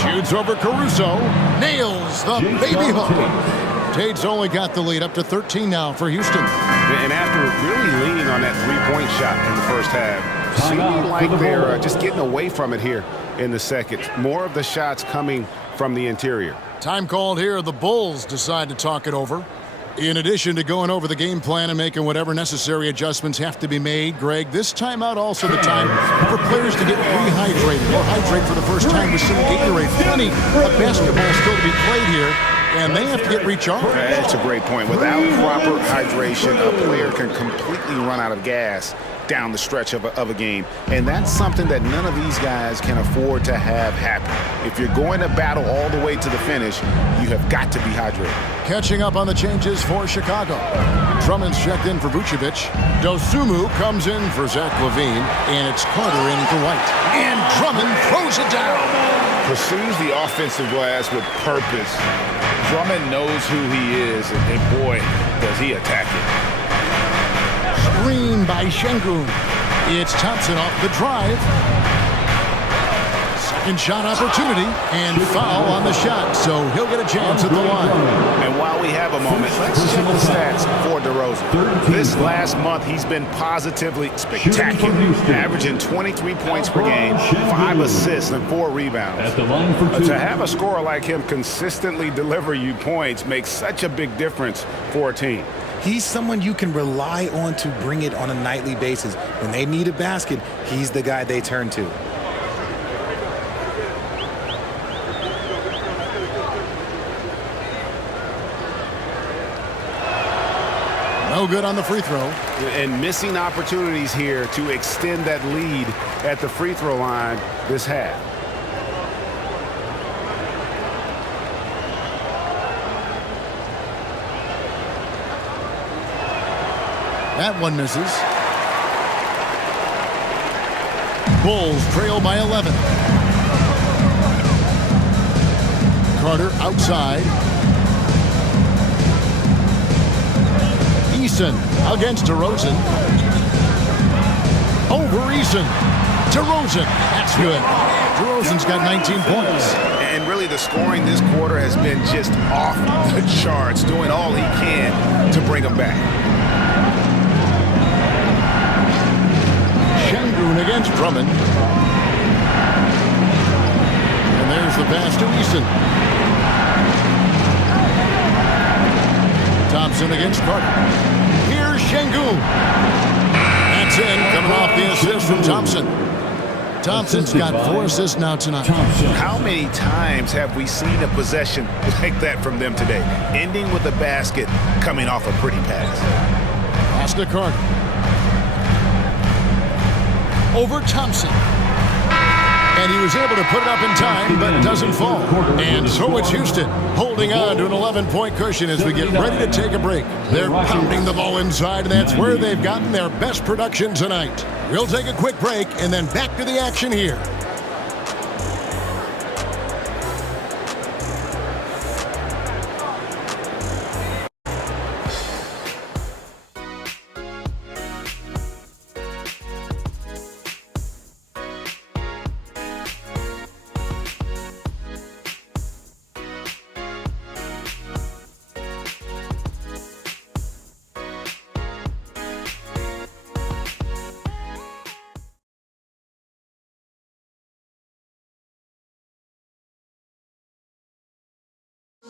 Shoots over Caruso. Nails the baby hook. Tate's only got the lead up to 13 now for Houston. And after really leaning on that three-point shot in the first half, seeming like they're just getting away from it here in the second. More of the shots coming from the interior. Time called here. The Bulls decide to talk it over. In addition to going over the game plan and making whatever necessary adjustments have to be made, Greg, this timeout also the time for players to get rehydrated or hydrate for the first time with some Gatorade. Plenty of basketball still to be played here, and they have to get recharged. That's a great point. Without proper hydration, a player can completely run out of gas down the stretch of a game. And that's something that none of these guys can afford to have happen. If you're going to battle all the way to the finish, you have got to be hydrated. Catching up on the changes for Chicago. Drummond's checked in for Vucevic. Dosunmu comes in for Zach LaVine, and it's Carter in for White. And Drummond throws it down. Pursues the offensive glass with purpose. Drummond knows who he is, and boy, does he attack it. Screen by Şengün. It's Thompson off the drive. Second shot opportunity, and foul on the shot, so he'll get a chance at the line. And while we have a moment, let's check the stats for DeRozan. This last month, he's been positively spectacular, averaging 23 points per game, 5 assists, and 4 rebounds. To have a scorer like him consistently deliver you points makes such a big difference for a team. He's someone you can rely on to bring it on a nightly basis. When they need a basket, he's the guy they turn to. No good on the free throw. And missing opportunities here to extend that lead at the free throw line this half. That one misses. Bulls trail by 11. Carter outside. Eason against DeRozan. Over Eason. DeRozan. That's good. DeRozan's got 19 points. And really the scoring this quarter has been just off the charts, doing all he can to bring them back. Şengün against Drummond. And there's the pass to Eason. Thompson against Carter. Here's Şengün. That's in, coming off the assist from Thompson. Thompson's got 4 assists now tonight. How many times have we seen a possession like that from them today? Ending with a basket, coming off a pretty pass. Pass to Carter. Over Thompson. And he was able to put it up in time, but doesn't fall. And so it's Houston holding on to an 11-point cushion as we get ready to take a break. They're pounding the ball inside, and that's where they've gotten their best production tonight. We'll take a quick break and then back to the action here.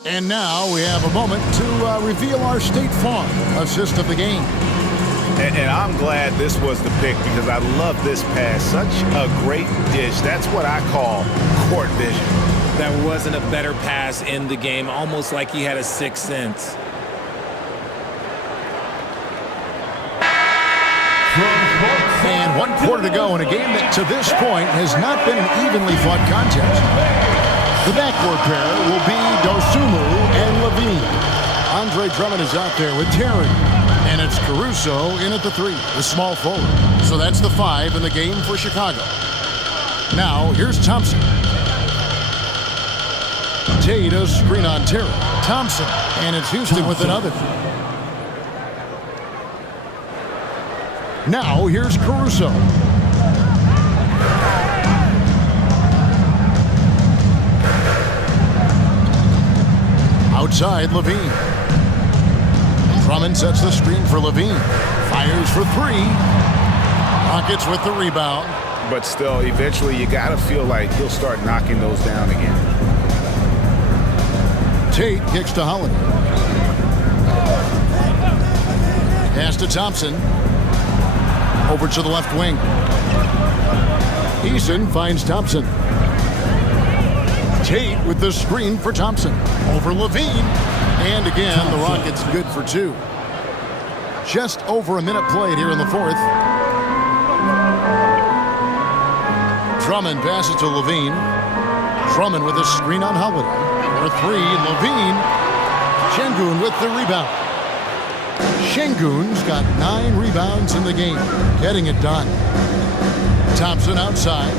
And now we have a moment to reveal our State Farm assist of the game. And I'm glad this was the pick because I love this pass. Such a great dish. That's what I call court vision. There wasn't a better pass in the game, almost like he had a sixth sense. And 1 quarter to go in a game that to this point has not been an evenly fought contest. The backcourt pair will be Dosunmu and LaVine. Andre Drummond is out there with Terry. And it's Caruso in at the 3, the small forward. So that's the 5 in the game for Chicago. Now, here's Thompson. Tatum screen on Terry. Thompson, and it's Houston with another. Now, here's Caruso. Outside, LaVine. Drummond sets the screen for LaVine. Fires for 3. Rockets with the rebound. But still, eventually, you got to feel like he'll start knocking those down again. Tate kicks to Holiday. Pass to Thompson. Over to the left wing. Eason finds Thompson. Tate with the screen for Thompson. Over Levine. And again, the Rockets good for 2. Just over a minute played here in the 4th. Drummond passes to Levine. Drummond with a screen on Holiday. For 3, Levine. Şengün with the rebound. Şengün's got 9 rebounds in the game, getting it done. Thompson outside.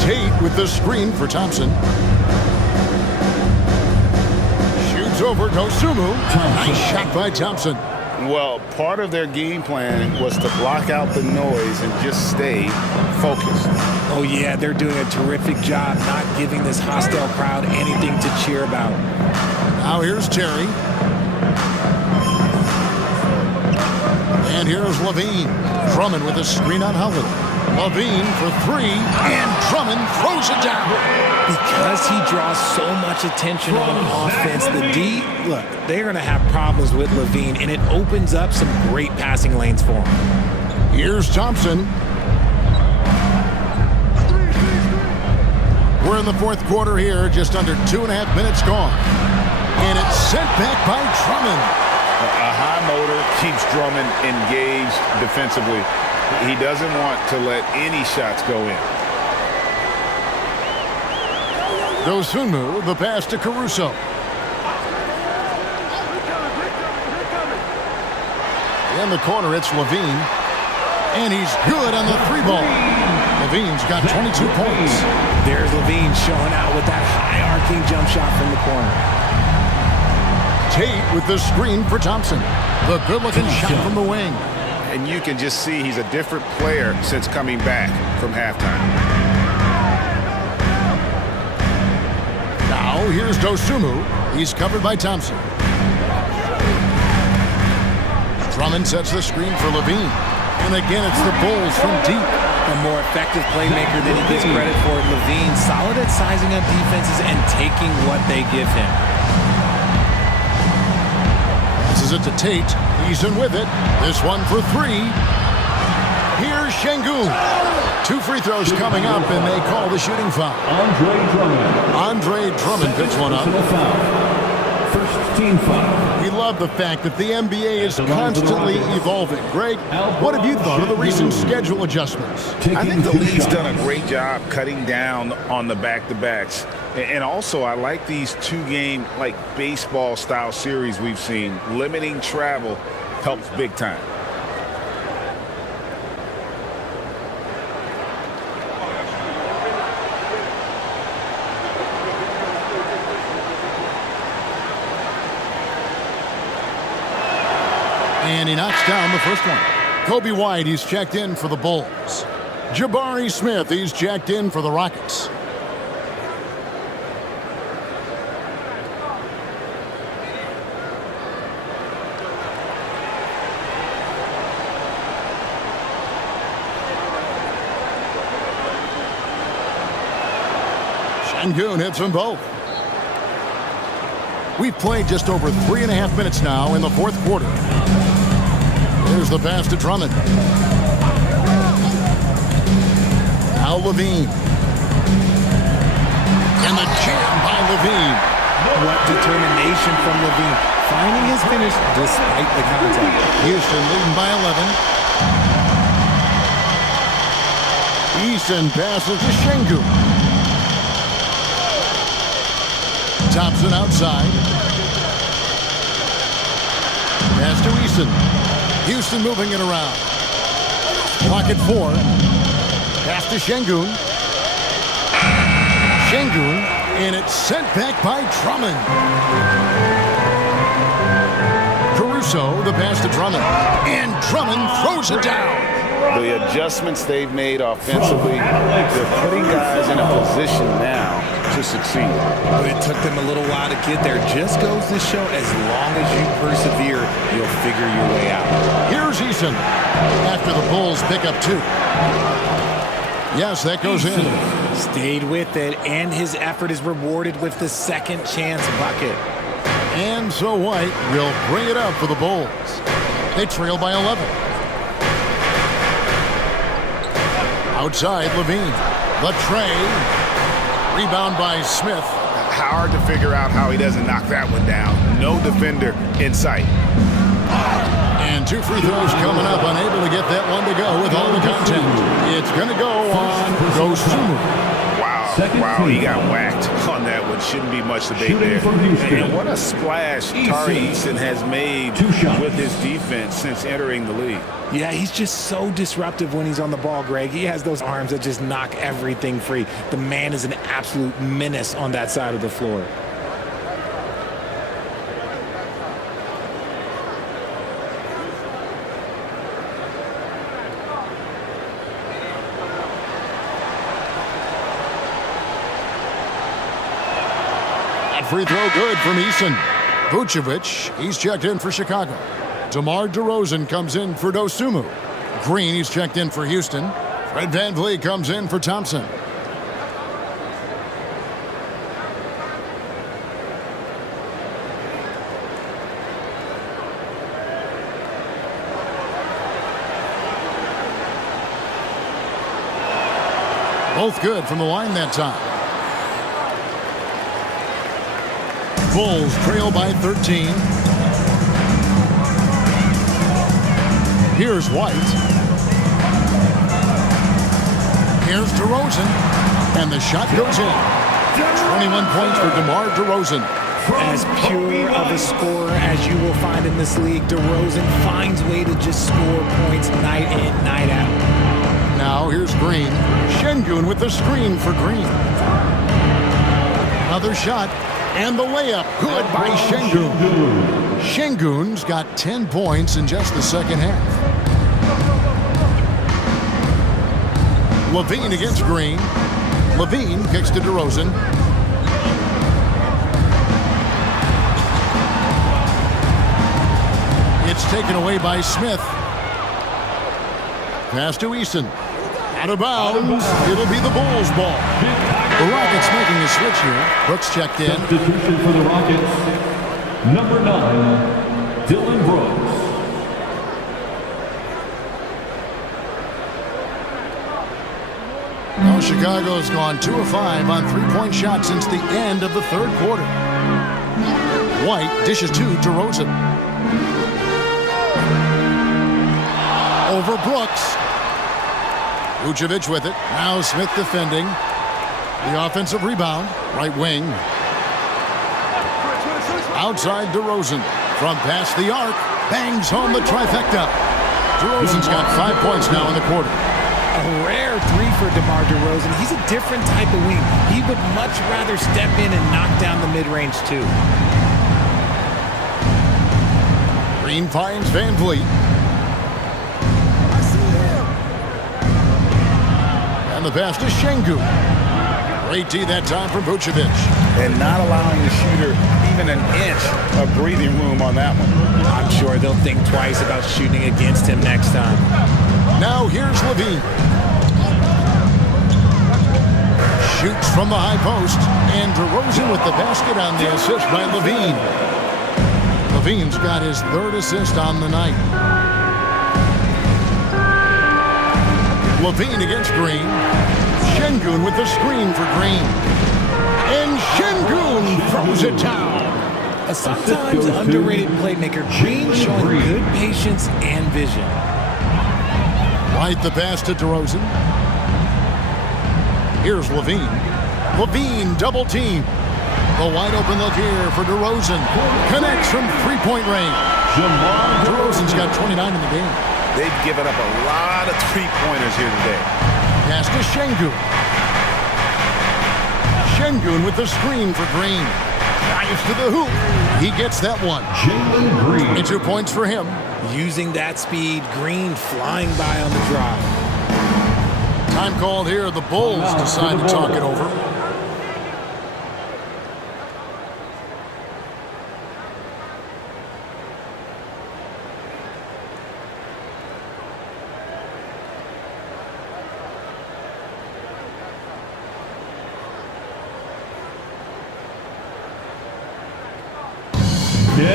Tate with the screen for Thompson. Shoots over Dosunmu. Nice shot by Thompson. Well, part of their game plan was to block out the noise and just stay focused. Oh, yeah, they're doing a terrific job not giving this hostile crowd anything to cheer about. Now here's Terry. And here's Levine. Drummond with a screen on Holiday. Levine for 3, and Drummond throws it down. Because he draws so much attention on offense, the D, look, they're going to have problems with Levine, and it opens up some great passing lanes for him. Here's Thompson. We're in the 4th quarter here, just under 2.5 minutes gone. And it's sent back by Drummond. A high motor keeps Drummond engaged defensively. He doesn't want to let any shots go in. Dosunmu, the pass to Caruso. In the corner, it's Levine. And he's good on the 3-ball. Levine's got 22 points. There's Levine showing out with that high-arcing jump shot from the corner. Tate with the screen for Thompson. The good-looking shot from the wing. And you can just see he's a different player since coming back from halftime. Now here's Dosunmu. He's covered by Thompson. Drummond sets the screen for Levine. And again, it's the Bulls from deep. A more effective playmaker than he gets credit for. Levine, solid at sizing up defenses and taking what they give him. This is it to Tate. Eason with it. This one for 3. Here's Şengün. 2 free throws coming up, and they call the shooting foul. Andre Drummond picks one up. First team foul. We love the fact that the NBA is constantly evolving. Greg, what have you thought of the recent schedule adjustments? I think the league's done a great job cutting down on the back-to-backs. And also, I like these 2-game, like baseball-style series we've seen. Limiting travel helps big time. And he knocks down the first one. Kobe White, he's checked in for the Bulls. Jabari Smith, he's checked in for the Rockets. Şengün hits them both. We've played just over 3.5 minutes now in the 4th quarter. There's the pass to Drummond. Now Levine. And the jam by Levine. What determination from Levine. Finding his finish despite the contact. Houston leading by 11. Eason passes to Şengün. Thompson outside. Pass to Eason. Houston moving it around. Pocket 4. Pass to Şengün. Şengün, and it's sent back by Drummond. Caruso, the pass to Drummond. And Drummond throws it down. The adjustments they've made offensively, they're putting guys in a position now to succeed. But it took them a little while to get there. Just goes to show, as long as you persevere, you'll figure your way out. Here's Eason after the Bulls pick up 2. Yes, that goes in. Stayed with it, and his effort is rewarded with the second chance bucket. And so White will bring it up for the Bulls. They trail by 11. Outside, Levine. The tray. Rebound by Smith. Hard to figure out how he doesn't knock that one down. No defender in sight. And 2 free throws coming up. Unable to get that one to go with all the content. It's going to go on Dosunmu. Wow, he got whacked on that one. Shouldn't be much debate there. And what a splash Tari Eason has made with his defense since entering the league. Yeah, he's just so disruptive when he's on the ball, Greg. He has those arms that just knock everything free. The man is an absolute menace on that side of the floor. Free throw good from Eason. Vucevic, he's checked in for Chicago. DeMar DeRozan comes in for Dosunmu. Green, he's checked in for Houston. Fred VanVleet comes in for Thompson. Both good from the line that time. Bulls trail by 13. Here's White. Here's DeRozan. And the shot goes in. 21 points for DeMar DeRozan. As pure of a scorer as you will find in this league, DeRozan finds way to just score points night in, night out. Now here's Green. Şengün with the screen for Green. Another shot. And the layup, good by Şengün. Şengün's got 10 points in just the second half. Levine against Green. Levine kicks to DeRozan. It's taken away by Smith. Pass to Eason. Out of bounds. It'll be the Bulls' ball. The Rockets making a switch here. Brooks checked in. Substitution for the Rockets. Number 9, Dylan Brooks. Well, Chicago's gone 2 of 5 on three-point shots since the end of the third quarter. White dishes to DeRozan. Over Brooks. Vucevic with it. Now Smith defending. The offensive rebound, right wing. Outside DeRozan. From past the arc. Bangs home the trifecta. DeRozan's got 5 points now in the quarter. A rare three for DeMar DeRozan. He's a different type of wing. He would much rather step in and knock down the mid-range too. Green finds VanVleet. And the pass to Şengün. Great D that time from Vucevic. And not allowing the shooter even an inch of breathing room on that one. I'm sure they'll think twice about shooting against him next time. Now here's Levine. Shoots from the high post. And DeRozan with the basket on the assist by Levine. Levine's got his third assist on the night. Levine against Green. Şengün with the screen for Green. And Şengün throws it down. A sometimes underrated playmaker, Green showing good patience and vision. White the pass to DeRozan. Here's Levine. Levine double team. The wide open look here for DeRozan. Connects from three-point range. DeRozan's got 29 in the game. They've given up a lot of three-pointers here today. Pass to Şengün. Şengün with the screen for Green. Drives to the hoop. He gets that one. Jalen Green. 22 points for him. Using that speed, Green flying by on the drive. Time called here. The Bulls decide to talk it over.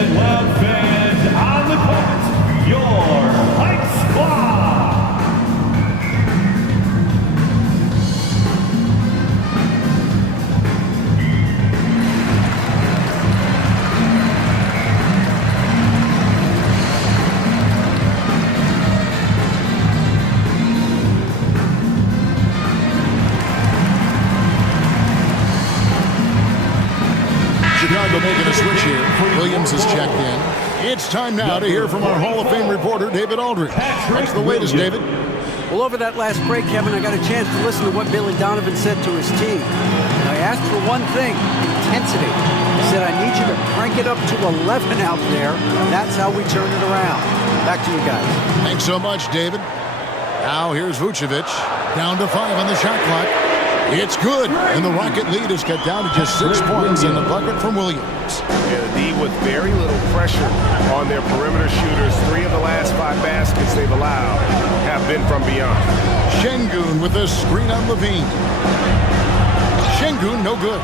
and loud fans on the court, your Heights Squad. Chicago making a switch here. Williams is checked in. It's time now to hear from our Hall of Fame reporter, David Aldridge. What's the latest, David? Well, over that last break, Kevin, I got a chance to listen to what Billy Donovan said to his team. I asked for one thing, intensity. He said, I need you to crank it up to 11 out there. That's how we turn it around. Back to you guys. Thanks so much, David. Now here's Vucevic. Down to 5 on the shot clock. It's good, and the Rocket lead is cut down to just 6 points in the bucket from Williams. Yeah, the D with very little pressure on their perimeter shooters. 3 of the last 5 baskets they've allowed have been from beyond. Şengün with a screen on Levine. Şengün, no good.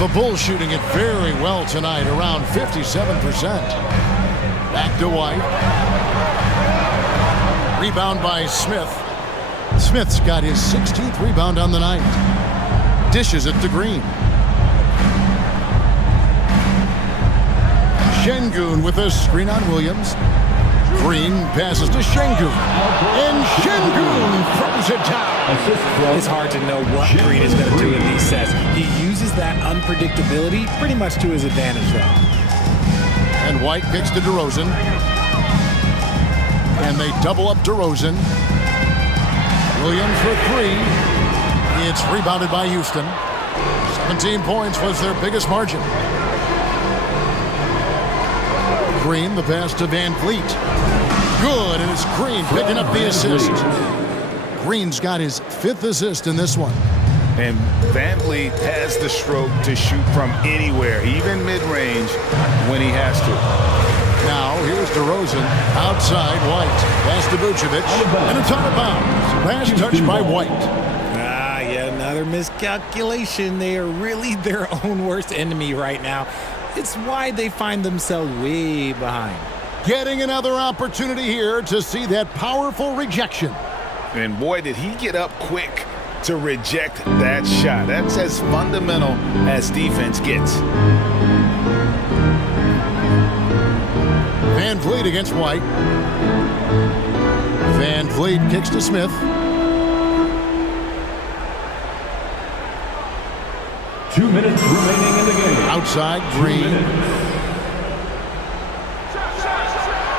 The Bulls shooting it very well tonight, around 57%. Back to White. Rebound by Smith. Smith's got his 16th rebound on the night. Dishes it to Green. Şengün with a screen on Williams. Green passes to Şengün. And Şengün throws it down. It's hard to know what Green is going to do in these sets. He uses that unpredictability pretty much to his advantage, though. And White kicks to DeRozan. And they double up DeRozan. Williams for 3. It's rebounded by Houston. 17 points was their biggest margin. Green, the pass to Van Vliet. Good, and it's Green picking up the assist. Green's got his 5th assist in this one. And Van Vliet has the stroke to shoot from anywhere, even mid-range, when he has to. Now, here's DeRozan outside White. Pass to Vucevic, and it's out of bounds. Last touch by White. Yet another miscalculation. They are really their own worst enemy right now. It's why they find themselves way behind. Getting another opportunity here to see that powerful rejection. And boy, did he get up quick to reject that shot. That's as fundamental as defense gets. Van Vliet against White. Van Vliet kicks to Smith. Two minutes remaining in the game. Outside, Green.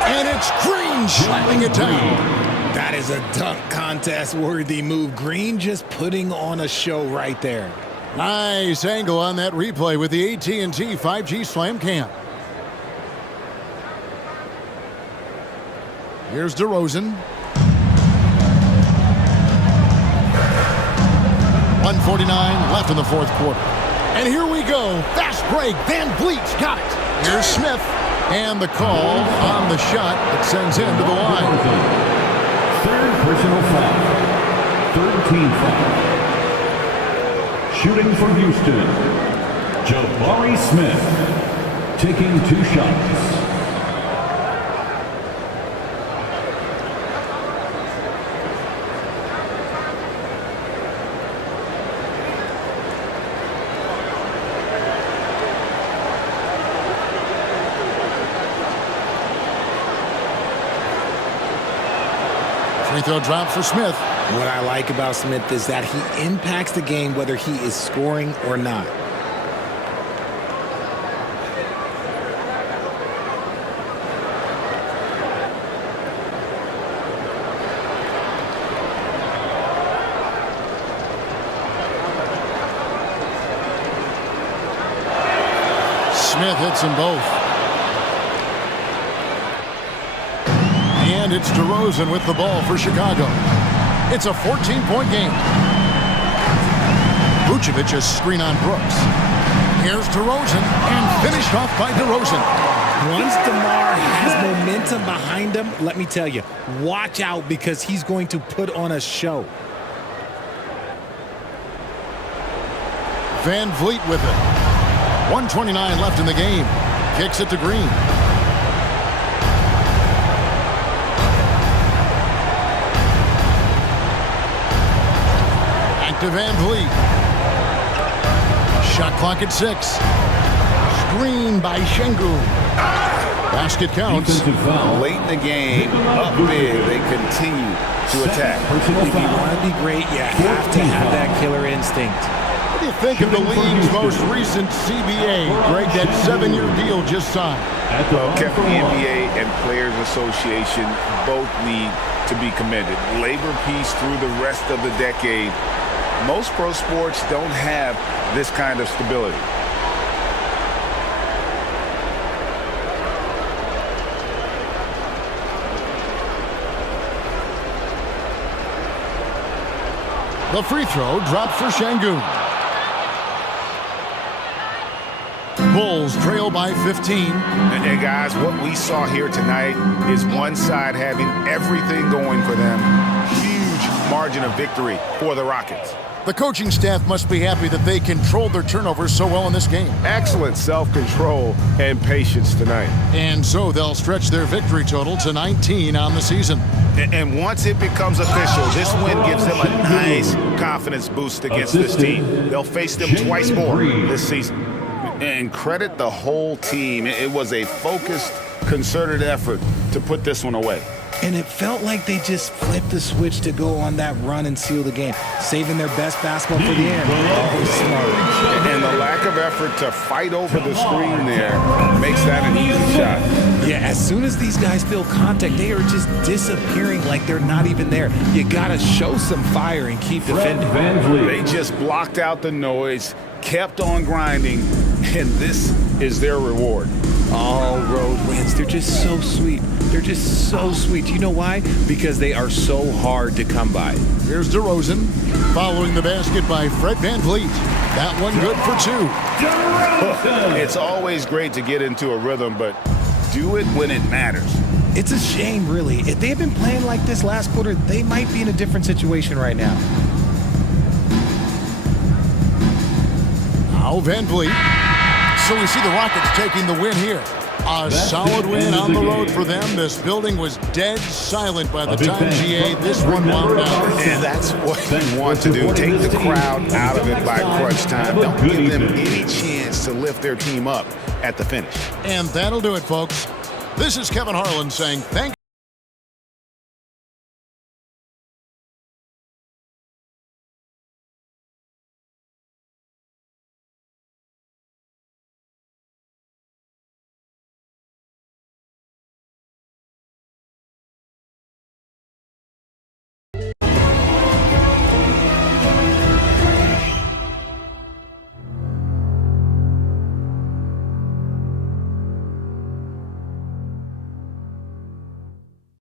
And it's Green slamming it down. That is a dunk contest worthy move. Green just putting on a show right there. Nice angle on that replay with the AT&T 5G Slam Cam. Here's DeRozan. 1:49 left in the 4th quarter. And here we go. Fast break. Van Vliet's got it. Here's Smith. And the call on the shot that sends him to the line. 3rd personal foul. 3rd team foul. Shooting for Houston, Jabari Smith, taking 2 shots. Free throw drop for Smith. What I like about Smith is that he impacts the game whether he is scoring or not. Smith hits them both. And it's DeRozan with the ball for Chicago. It's a 14-point game. Vucevic a screen on Brooks. Here's DeRozan, and finished off by DeRozan. Once DeMar has momentum behind him, let me tell you, watch out because he's going to put on a show. Van Vliet with it. 1:29 left in the game. Kicks it to Green. Back to Van Vliet. Shot clock at 6. Screen by Şengün. Basket counts. Late in the game, up big, they continue to attack. If you want to be great, you have to have that killer instinct. What do you think of the league's most recent CBA? Greg, that 7-year deal just signed. Well, Kevin, the NBA and Players Association both need to be commended. Labor peace through the rest of the decade. Most pro sports don't have this kind of stability. The free throw drops for Şengün. Bulls trail by 15. And guys, what we saw here tonight is one side having everything going for them. Huge margin of victory for the Rockets. The coaching staff must be happy that they controlled their turnovers so well in this game. Excellent self-control and patience tonight. And so they'll stretch their victory total to 19 on the season. And once it becomes official, this win gives them a nice confidence boost against this team. They'll face them twice more this season. And credit the whole team. It was a focused, concerted effort to put this one away. And it felt like they just flipped the switch to go on that run and seal the game, saving their best basketball for the end. Always smart. And the lack of effort to fight over the screen there makes that an easy shot. Yeah, as soon as these guys feel contact, they are just disappearing like they're not even there. You got to show some fire and keep defending. They just blocked out the noise, kept on grinding, and this is their reward. All road wins. They're just so sweet. They're just so sweet. You know why? Because they are so hard to come by. Here's DeRozan following the basket by Fred VanVleet. That one good for 2. It's always great to get into a rhythm, but do it when it matters. It's a shame, really. If they had been playing like this last quarter, they might be in a different situation right now. Now VanVleet. So we see the Rockets taking the win here. A solid win on the road for them. This building was dead silent by the time GA this one wound down. And that's what you want to do. Take the crowd out of it by crunch time. Don't give them any chance to lift their team up at the finish. And that'll do it, folks. This is Kevin Harlan saying thanks.